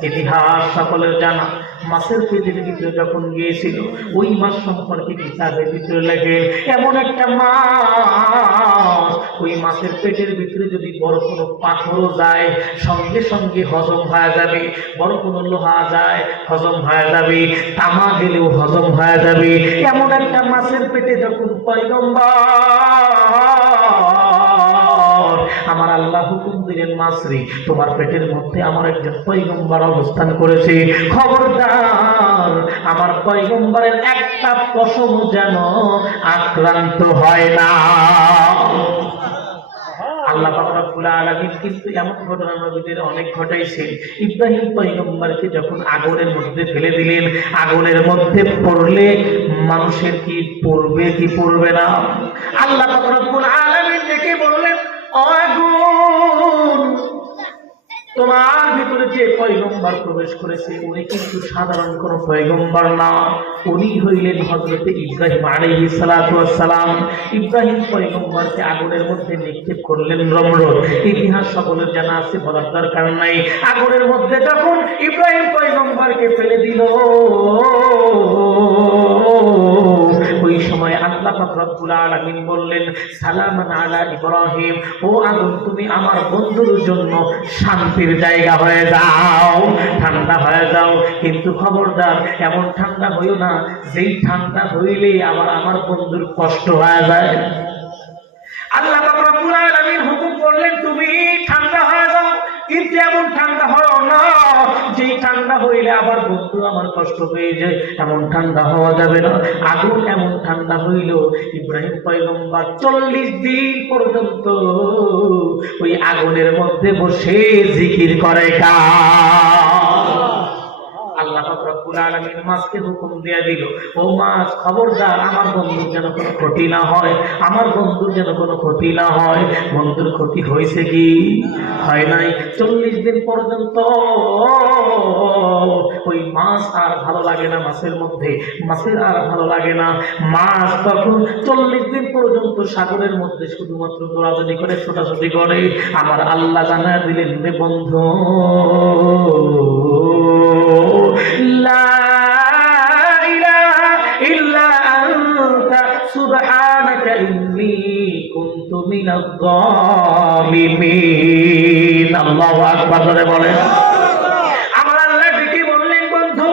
ইতিহাস সকলের জানা। মাছের পেটের ভিতরে যখন গিয়েছিল ওই মাছ সম্পর্কে কিতাবের ভিতরে লেখে এমন একটা মাছ, ওই মাছের পেটের ভিতরে যদি বড় কোনো পাথরও যায় সঙ্গে সঙ্গে হজম হয়ে যাবে, বড় কোনো লোহা যায় হজম হয়ে যাবে, তামা গেলেও হজম হয়ে যাবে। এমন একটা মাছের পেটে যখন পয়গম্বর আমার আল্লাহ হুকুম দিলেন মাছরে তোমার পেটের মধ্যে আমার একজন পয়গম্বর অবস্থান করেছে, খবরদার আমার পয়গম্বরের একটা পশম যেন আক্রান্ত হয় না। আল্লাহ পাক রব্বুল আলামিন কিন্তু এমন ঘটনা নবীদের অনেক ঘটাইছেন। ইব্রাহিম পয়গম্বরকে যখন আগুনের মধ্যে ফেলে দিলেন, আগুনের মধ্যে পড়লে মানুষের কি পড়বে কি পড়বে না? আল্লাহ পাক রব্বুল আলামিন ডেকে বললেন ও আগুন, তোমার ভিতরে যে পয়গম্বর প্রবেশ করেছে উনি কিন্তু সাধারণ কোন পয়গম্বর না, উনি হইলেন হযরত ইব্রাহিম আলাইহিস সালাতু ওয়াস সালাম। ইব্রাহিম পয়গম্বরকে আগুনের মধ্যে নিক্ষেপ করলেন নমরুদ। ইতিহাস সকলের জানা আছে, বলার দরকার নাই। আগুনের মধ্যে যখন ইব্রাহিম পয়গম্বরকে ফেলে দিল ওই সময় আল্লাহ পাক রব্বুল আলামিন বললেন সালামান আলা ইব্রাহিম, ও আগুন তুমি আমার বন্ধুর জন্য শান্তির জায়গা হয়ে যাও, ঠান্ডা হয়ে যাও। কিন্তু খবরদার এমন ঠান্ডা হইও না যেই ঠান্ডা হইলে আবার আমার বন্ধুর কষ্ট হয়ে যায়। আল্লাহ পাক রব্বুল আলামিন হুকুম করলেন তুমি ঠান্ডা হয়ে যাও, কিন্তু এমন ঠান্ডা হয় না যেই ঠান্ডা হইলে আবার বন্ধু আমার কষ্ট হয়ে যায়, এমন ঠান্ডা হওয়া যাবে না। আগুন এমন ঠান্ডা হইল ইব্রাহিম পয়গম্বর 40 দিন পর্যন্ত ওই আগুনের মধ্যে বসে জিকির করে আল্লাহ পাক রব্বুল আলামিন মাছকে হুকুম দিয়ে দিল ও মাছ খবরদার আমার বন্ধুর যেন কোনো ক্ষতি না হয়, আমার বন্ধুর যেন কোনো ক্ষতি না হয়। বন্ধুর ক্ষতি হয়েছে কি হয় নাই? 40 দিন পর্যন্ত ওই মাছ আর ভালো লাগে না, মাছের মধ্যে মাছের আর ভালো লাগে না। মাছ তখন 40 দিন পর্যন্ত সাগরের মধ্যে শুধুমাত্র দৌড়াদৌড়ি করে ছোটাছুটি করে। আমার আল্লাহ জানা দিলেন রে বন্ধু লা ইলাহা ইল্লা আনতা সুবহানাকা ইন্নী কুনতু মিনাজ জালিমিন। আল্লাহু আকবার করে বলেন। আমার আল্লাহ ডেকে বললেন বন্ধু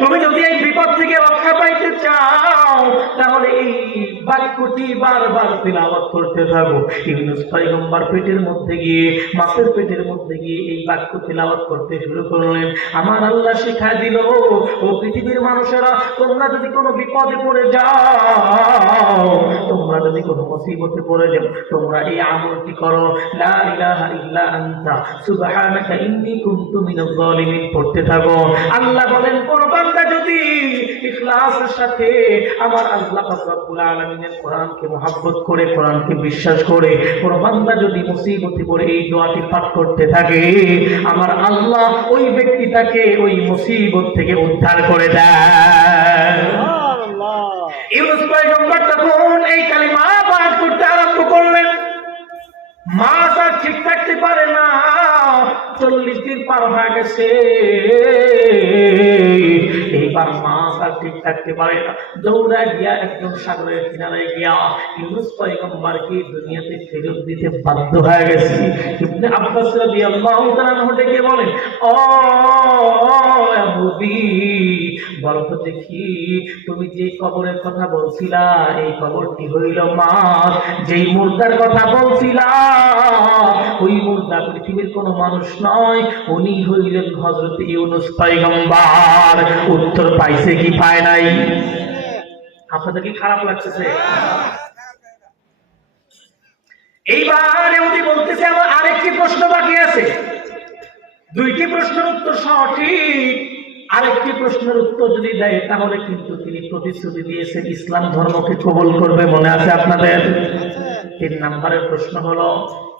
তুমি যদি এই বিপদ থেকে রক্ষা পাইতে চাও তাহলে এই বাক্য বাক্যটি বারবার তিলাওয়াত করতে থাকো। ইউনূস পয়গম্বর পেটের মধ্যে গিয়ে, মাছের পেটের মধ্যে গিয়ে এই বাক্য তিলাওয়াত করতে শুরু করলেন। আমার আল্লাহ শিখায় দিল, ও পৃথিবীর মানুষেরা, তোমরা যদি কোনো বিপদে পড়ে যাও, তোমরা যদি কোনো মুসিবতে পড়ে যাও, তোমরা এই আমলটি করো, লা ইলাহা ইল্লা আনতা সুবহানাকা ইন্নী কুনতু মিনাজ জালিমিন পড়তে থাকো। আল্লাহ বলেন, কোন বান্দা যদি ইখলাসের সাথে আমার আল্লাহ পাক রব্বুল আলামিনের কোরআনকে মহব্বত করে, কোরআনকে বিশ্বাস করে, কোন বান্দা যদি মুসিবতে পড়ে এই দোয়াটি পাঠ করতে থাকে, আমার আল্লাহ ওই ব্যক্তিটাকে ওই মুসিবত থেকে উদ্ধার করে দেয়। ইউনূস পয়গম্বর তখন এই কালিমা পাঠ করতে আরম্ভ করলেন। মাছ আর ঠিক থাকতে পারে না, 40 দিন পার হয়ে গেছে, এইবার মাছ আর ঠিক থাকতে পারে না, দৌড়া গিয়া একদম সাগরের কিনারে গিয়া ইউনূস পয়গম্বরকে দুনিয়াতে ফেরত দিতে বাধ্য হয়ে গেছে। ইবনে আব্বাস রাদিয়াল্লাহু তাআলা ডেকে বলেন, ও নবী, বলো তো দেখি, তুমি যে কবরের কথা বলছিলা, এই কবরটি হইল মাছ। যেই মুর্দার কথা বলছিলা, ওই মুর্দা পৃথিবীর কোন মানুষ নয়, উনি হইলেন হযরত ইউনূস পয়গম্বর। উত্তর পাইছে কি পায় নাই? আপনাদের কি খারাপ লাগতেছে? এইবার উনি বলতেছে, আমার আরেকটি প্রশ্ন বাকি আছে। 2টি প্রশ্নের উত্তর সঠিক, আরেকটি প্রশ্নের উত্তর যদি দেয় তাহলে কিন্তু তিনি প্রতিশ্রুতি দিয়েছেন ইসলাম ধর্মকে কবুল করবে। মনে আছে আপনাদের? 3 নম্বরের প্রশ্ন হলো,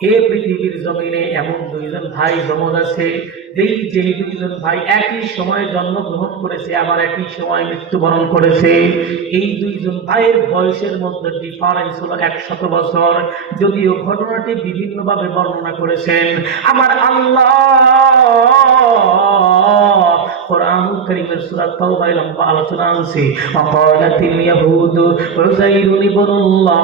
এই পৃথিবীর জমিনে এমন 2জন ভাই জমজ আছে, যেই 2জন ভাই একই সময়ে জন্মগ্রহণ করেছে, আবার একই সময় মৃত্যুবরণ করেছে। এই 2জন ভাইয়ের বয়সের মধ্যে ডিফারেন্স হলো 100 বছর। যদিও ঘটনাটি বিভিন্নভাবে বর্ণনা করেছেন আমার আল্লাহ কোরআনুল কারীমের সূরা তাওবায় লম্বা আলোচনা আছে। ওয়াকালাতিল ইয়াহুদু উযাইরুন ইবনুল্লাহ,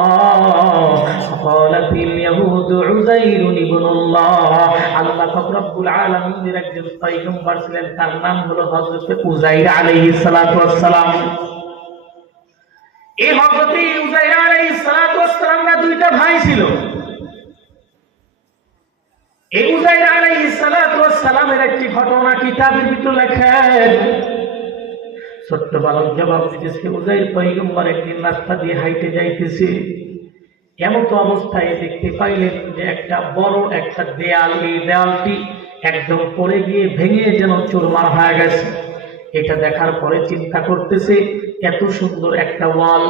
ওয়াকালাতিল ইয়াহুদু উযাইরুন ইবনুল্লাহ। আল্লাহ পাক রব্বুল আলামিনের একজন পয়গম্বর ছিলেন, তার নাম হলো হযরত উযাইর আলাইহিস সালাতু ওয়াস সালাম। এই হযরত উযাইর আলাইহিস সালাতু ওয়াস সালামরা 2টা ভাই ছিল। এই উযাইর আলাইহিস সালাতু ওয়াস সালামের একটি ঘটনা কিতাবের ভিতর লেখা। ছোট্ট বালক জবাব দিতেছে, উযাইর পয়গম্বর একদিন রাস্তা দিয়ে হাইটে যাইতেছে, এমন তো অবস্থায় দেখতে পাইলেন যে একটা বড় একটা দেয়াল, এই দেয়ালটি একদম পড়ে গিয়ে ভেঙে যেন চুরমার হয়ে গেছে। এটা দেখার পরে চিন্তা করতেছে, এত সুন্দর একটা ওয়াল,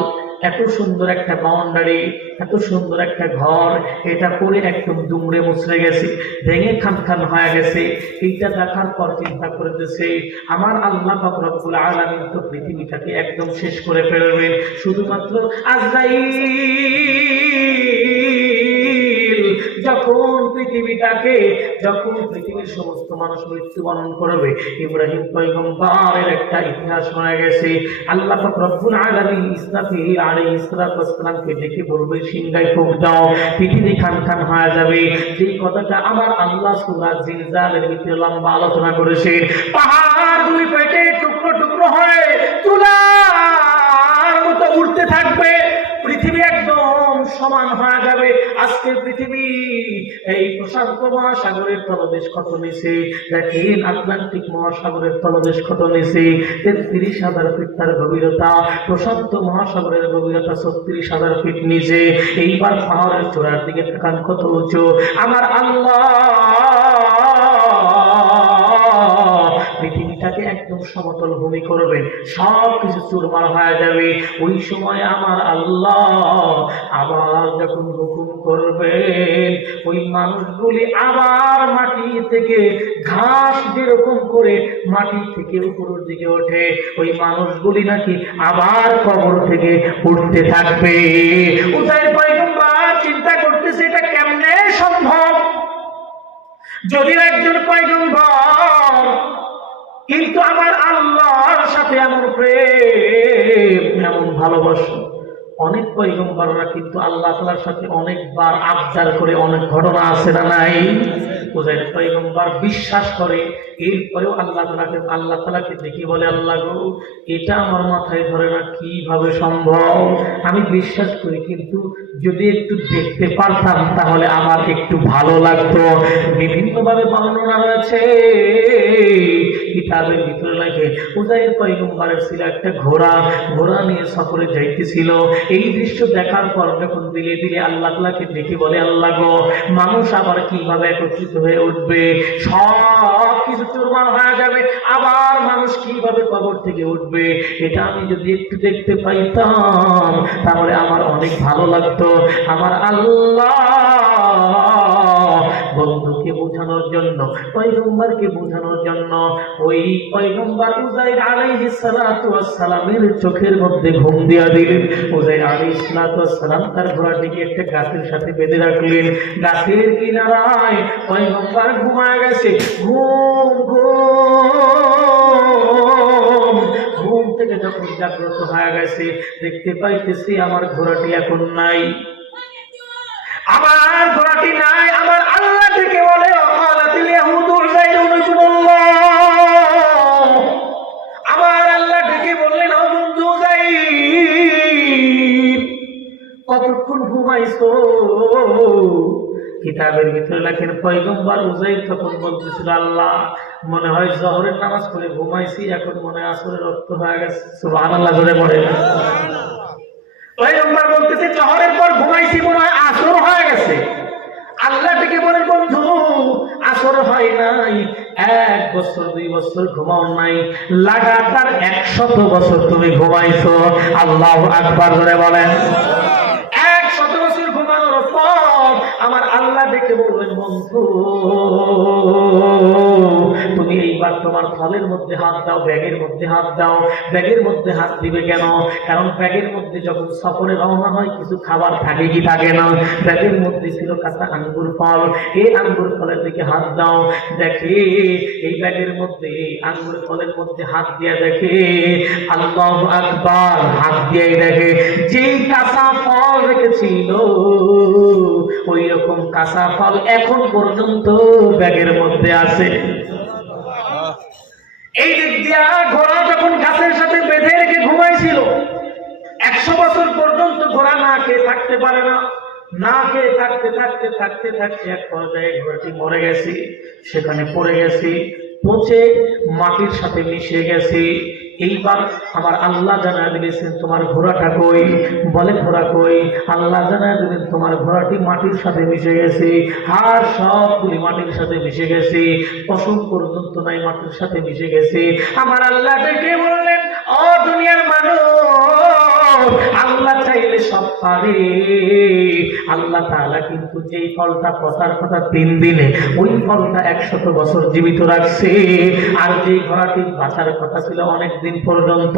এত সুন্দর একটা বাউন্ডারি, এত সুন্দর একটা ঘর, এটা পরে একদম দুমড়ে মুচড়ে গেছে, ভেঙে খান হয়ে গেছে। এইটা দেখার পর চিন্তা করতেছে, আমার আল্লাহ পাক রব্বুল আলামিন তো পৃথিবীটাকে একদম শেষ করে ফেলবেন, শুধুমাত্র আজরাইল যখন পৃথিবীর সমস্ত মানুষ মৃত্যুবরণ করবে, ইব্রাহিম পয়গম্বরের একটা ইতিহাস শোনা গেছে। আল্লাহ পাক রব্বুল আলামিন ইসরাফিল আলাইহিস সালামকে ডেকে বলবে, সিংহায় ফুঁক দাও, পৃথিবী খান হয়ে যাবে। যেই কথাটা আমার আল্লাহ সূরা জিলজালের ভিতরে লম্বা আলোচনা করেছে। পাহাড়গুলি ফেটে টুকরো টুকরো হয়ে তুলার মতো উঠতে থাকবে, পৃথিবী একদম সমান হয়ে যাবে। আজকের পৃথিবী এই প্রশান্ত মহাসাগরের তলদেশ কত নিচে দেখেন, আটলান্টিক মহাসাগরের তলদেশ কত নিচে, 33,000 ফিট তার গভীরতা। প্রশান্ত মহাসাগরের গভীরতা 36,000 ফিট নিচে। এইবার পাহাড়ের চূড়ার দিকে তাকান, কত উঁচু। আমার আল্লাহ পৃথিবীটাকে একদম সমতল ভূমি করবেন, সব কিছু চুরমার হয়ে যাবে। ওই সময় আমার আল্লাহ আবার যখন হুকুম করবেন, ওই মানুষগুলি আবার মাটি থেকে, ঘাস যেরকম করে মাটি থেকে উপরের দিকে ওঠে, ওই মানুষগুলি নাকি আবার কবর থেকে উঠতে থাকবে। উযাইর পয়গম্বর চিন্তা করতেছে, এটা কেমনে সম্ভব? যদিও একজন পয়গম্বর, কিন্তু আমার আল্লাহর সাথে এমন প্রেম, এমন ভালোবাসা। অনেক পয়গম্বররা কিন্তু আল্লাহ তাআলার সাথে অনেকবার আবদার করে, অনেক ঘটনা আছে না নাই? উযাইর পয়গম্বর বিশ্বাস করে, এরপরেও আল্লাহ তাআলাকে দেখি বলে, আল্লাহ গো, এটা আমার মাথায় ধরে না, কিভাবে সম্ভব? আমি বিশ্বাস করি, কিন্তু যদি একটু দেখতে পারতাম তাহলে আমার একটু ভালো লাগতো। বিভিন্নভাবে বর্ণনা রয়েছে কিতাবের ভিতরে লাগে, উযাইর পয়গম্বরের ছিল একটা ঘোড়া, ঘোড়া নিয়ে সফরে যাইতেছিল। এই দৃশ্য দেখার পর যখন দিলে দিলে আল্লাহ তাআলাকে দেখি বলে, আল্লাহ গো, মানুষ আবার কিভাবে একত্রিত হয়ে উঠবে? সব কিছু চুরমার হয়ে যাবে, আবার মানুষ কিভাবে কবর থেকে উঠবে? এটা আমি যদি একটু দেখতে পাইতাম তাহলে আমার অনেক ভালো লাগতো। আমার আল্লাহ বন্ধুকে বোঝানোর জন্য, পয়গম্বরকে বোঝানোর জন্য ওই পয়গম্বর উযাইর আলাইহিস সালাতু ওয়াস সালামের চোখের মধ্যে ঘুম দিয়া দিলেন। উযাইর আলাইহিস সালাতু ওয়াস সালাম তার ঘোড়াটিকে একটা গাছের সাথে বেঁধে রাখলেন। গাছের কিনারায় পয়গম্বর ঘুমায় গেছে। ঘুম ঘুম ঘুম থেকে যখন জাগ্রত হয়ে গেছে, দেখতে পাইতেছি আমার ঘোড়াটি এখন নাই, আমার ঘোড়াটি নাই। আমার আল্লাহ থেকে বলে, আমার আল্লাহ ডেকে বললেন, ও বন্ধু উযাইর, কতক্ষণ ঘুমাইছো? কিতাবের ভিতরে লেখেন, পয়গম্বর উযাইর তখন বলতেছিল, আল্লাহ, মনে হয় জোহরের নামাজ পড়ে ঘুমাইছি, এখন মনে হয় আসরের রক্ত হয়ে গেছে। সুবহানাল্লাহ জোরে পড়ে। পয়গম্বর বলতেছে, জোহরের পর ঘুমাইছি, মনে হয় আসর হয়ে গেছে। আল্লাহ থেকে বলেন, বন্ধু, আসর হয় নাই, 1 বছর 2 বছর ঘুমাও নাই, লাগাতার 100 বছর তুমি ঘুমাইছো। আল্লাহু আকবার করে বলেন। 100 বছর ঘুমানোর পর আমার আল্লাহ ডেকে বললেন, বন্ধু, তুমি এইবার তোমার ফলের মধ্যে হাত দাও, ব্যাগের মধ্যে হাত দাও। ব্যাগের মধ্যে হাত দিবে কেন? কারণ ব্যাগের মধ্যে যখন সফরে রওনা হয় কিছু খাবার থাকে কি থাকে না। ব্যাগের মধ্যে ছিল কাঁচা আঙ্গুর ফল, এই আঙ্গুর ফলের দিকে হাত দাও। দেখে এই ব্যাগের মধ্যে আঙ্গুর ফলের মধ্যে হাত দিয়ে দেখে, আল্লাহু আকবার, হাত দিয়ে দেখে যেই কাঁচা ফল রেখেছিল ওই রকম কাঁচা ফল এখন পর্যন্ত ব্যাগের মধ্যে আছে। এই দিক দিয়া ঘোড়া যখন গাছের সাথে বেঁধে রেখে ঘুমাইছিল, 100 বছর পর্যন্ত ঘোড়া না খেয়ে থাকতে পারে না। না খেয়ে থাকতে থাকতে থাকতে থাকতে এক পর্যায়ে ঘোড়াটি মরে গেছে, সেখানে পড়ে গেছে, পচে মাটির সাথে মিশে গেছে। এইবার আমার আল্লাহ জানায় দিয়েছেন, তোমার ঘোড়াটা কই? বলে, ঘোড়া কই? আল্লাহ জানায় দিলেন, তোমার ঘোড়াটি মাটির সাথে মিশে গেছে, আর সবগুলি মাটির সাথে মিশে গেছে, পশম পর্যন্ত নাই, মাটির সাথে মিশে গেছে। আমার আল্লাহ ডেকে বললেন, ও দুনিয়ার মানুষ, আল্লাহ চাইলে সব পারে। আল্লাহ তাআলা কিন্তু যেই ফলটা পচার কথা 3 দিনে, ওই ফলটা 100 বছর জীবিত রাখছে। আর যে ঘোড়াটির বাঁচার কথা ছিল অনেক দিন পর্যন্ত,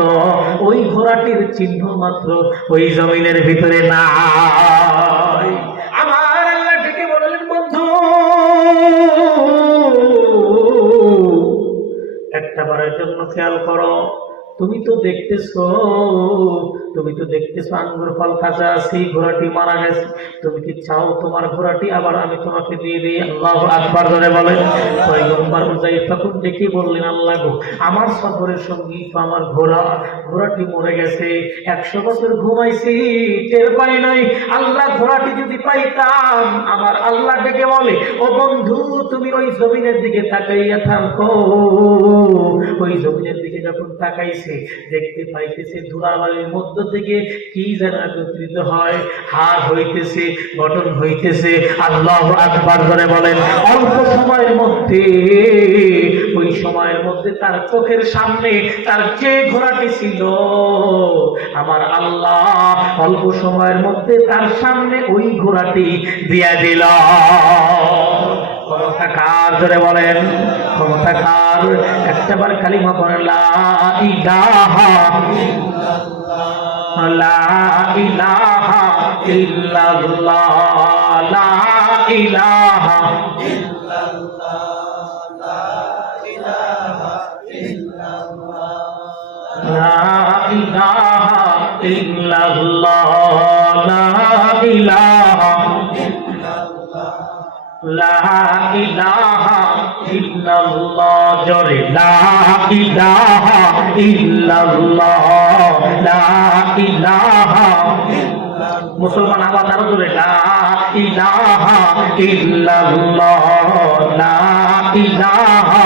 ওই ঘোড়াটির চিহ্ন মাত্র ওই জমিনের ভিতরে নাই। আমার আল্লাহ ডেকে বললেন, বন্ধু, একটা বারের জন্য খেয়াল করো, তুমি তো দেখতেছো আঙ্গুর ফল কাঁচা আছে, ঘোড়াটি মারা গেছে। তুমি কি চাও তোমার ঘোড়াটি আবার আমি তোমাকে দিয়ে দিই? আল্লাহু আকবার করে বলেন। পয়গম্বর উযাইর তখন দেখে বললেন, আল্লাহ গো, আমার সফরের সঙ্গী তো আমার ঘোড়াটি মরে গেছে, 100 বছর ঘুমাইছি, টের পাই নাই। আল্লাহ, ঘোড়াটি যদি পাইতাম। আমার আল্লাহ ডেকে বলে, ও বন্ধু, তুমি ওই জমিনের দিকে তাকাইয়া থাকো। ওই জমিনের দিকে যখন তাকাইছে, দেখতে পাইতেছে ধুলাবালির মধ্য থেকে কি যেন একত্রিত হয়, হাড় হইতেছে, গঠন হইতেছে। আল্লাহু আকবার করে বলেন। অল্প সময়ের মধ্যে, ওই সময়ের মধ্যে তার চোখের সামনে তার যে ঘোড়াটি ছিল, আমার আল্লাহ অল্প সময়ের মধ্যে তার সামনে ওই ঘোড়াটি দিয়া দিল। ক্ষমতা কার? জোরে বলেন, ক্ষমতা কার? একটাবার কালিমা পড়েন, লা ইলাহা ইল্লাল্লাহ, লা ইলাহা ইল্লাল্লাহ, লা ইলাহা ইল্লাল্লাহ, লা ইলাহা ইল্লাল্লাহ, লা ইলাহা ইল্লাল্লাহ, লা ইলাহা ইল্লাল্লাহ, লা ইলাহা ইল্লাল্লাহ, জোরে লা ইলাহা ইল্লাল্লাহ, লা ইলাহা। মুসলমান আবার আরো জোরে লা ইলাহা ইল্লাল্লাহ, লা ইলাহা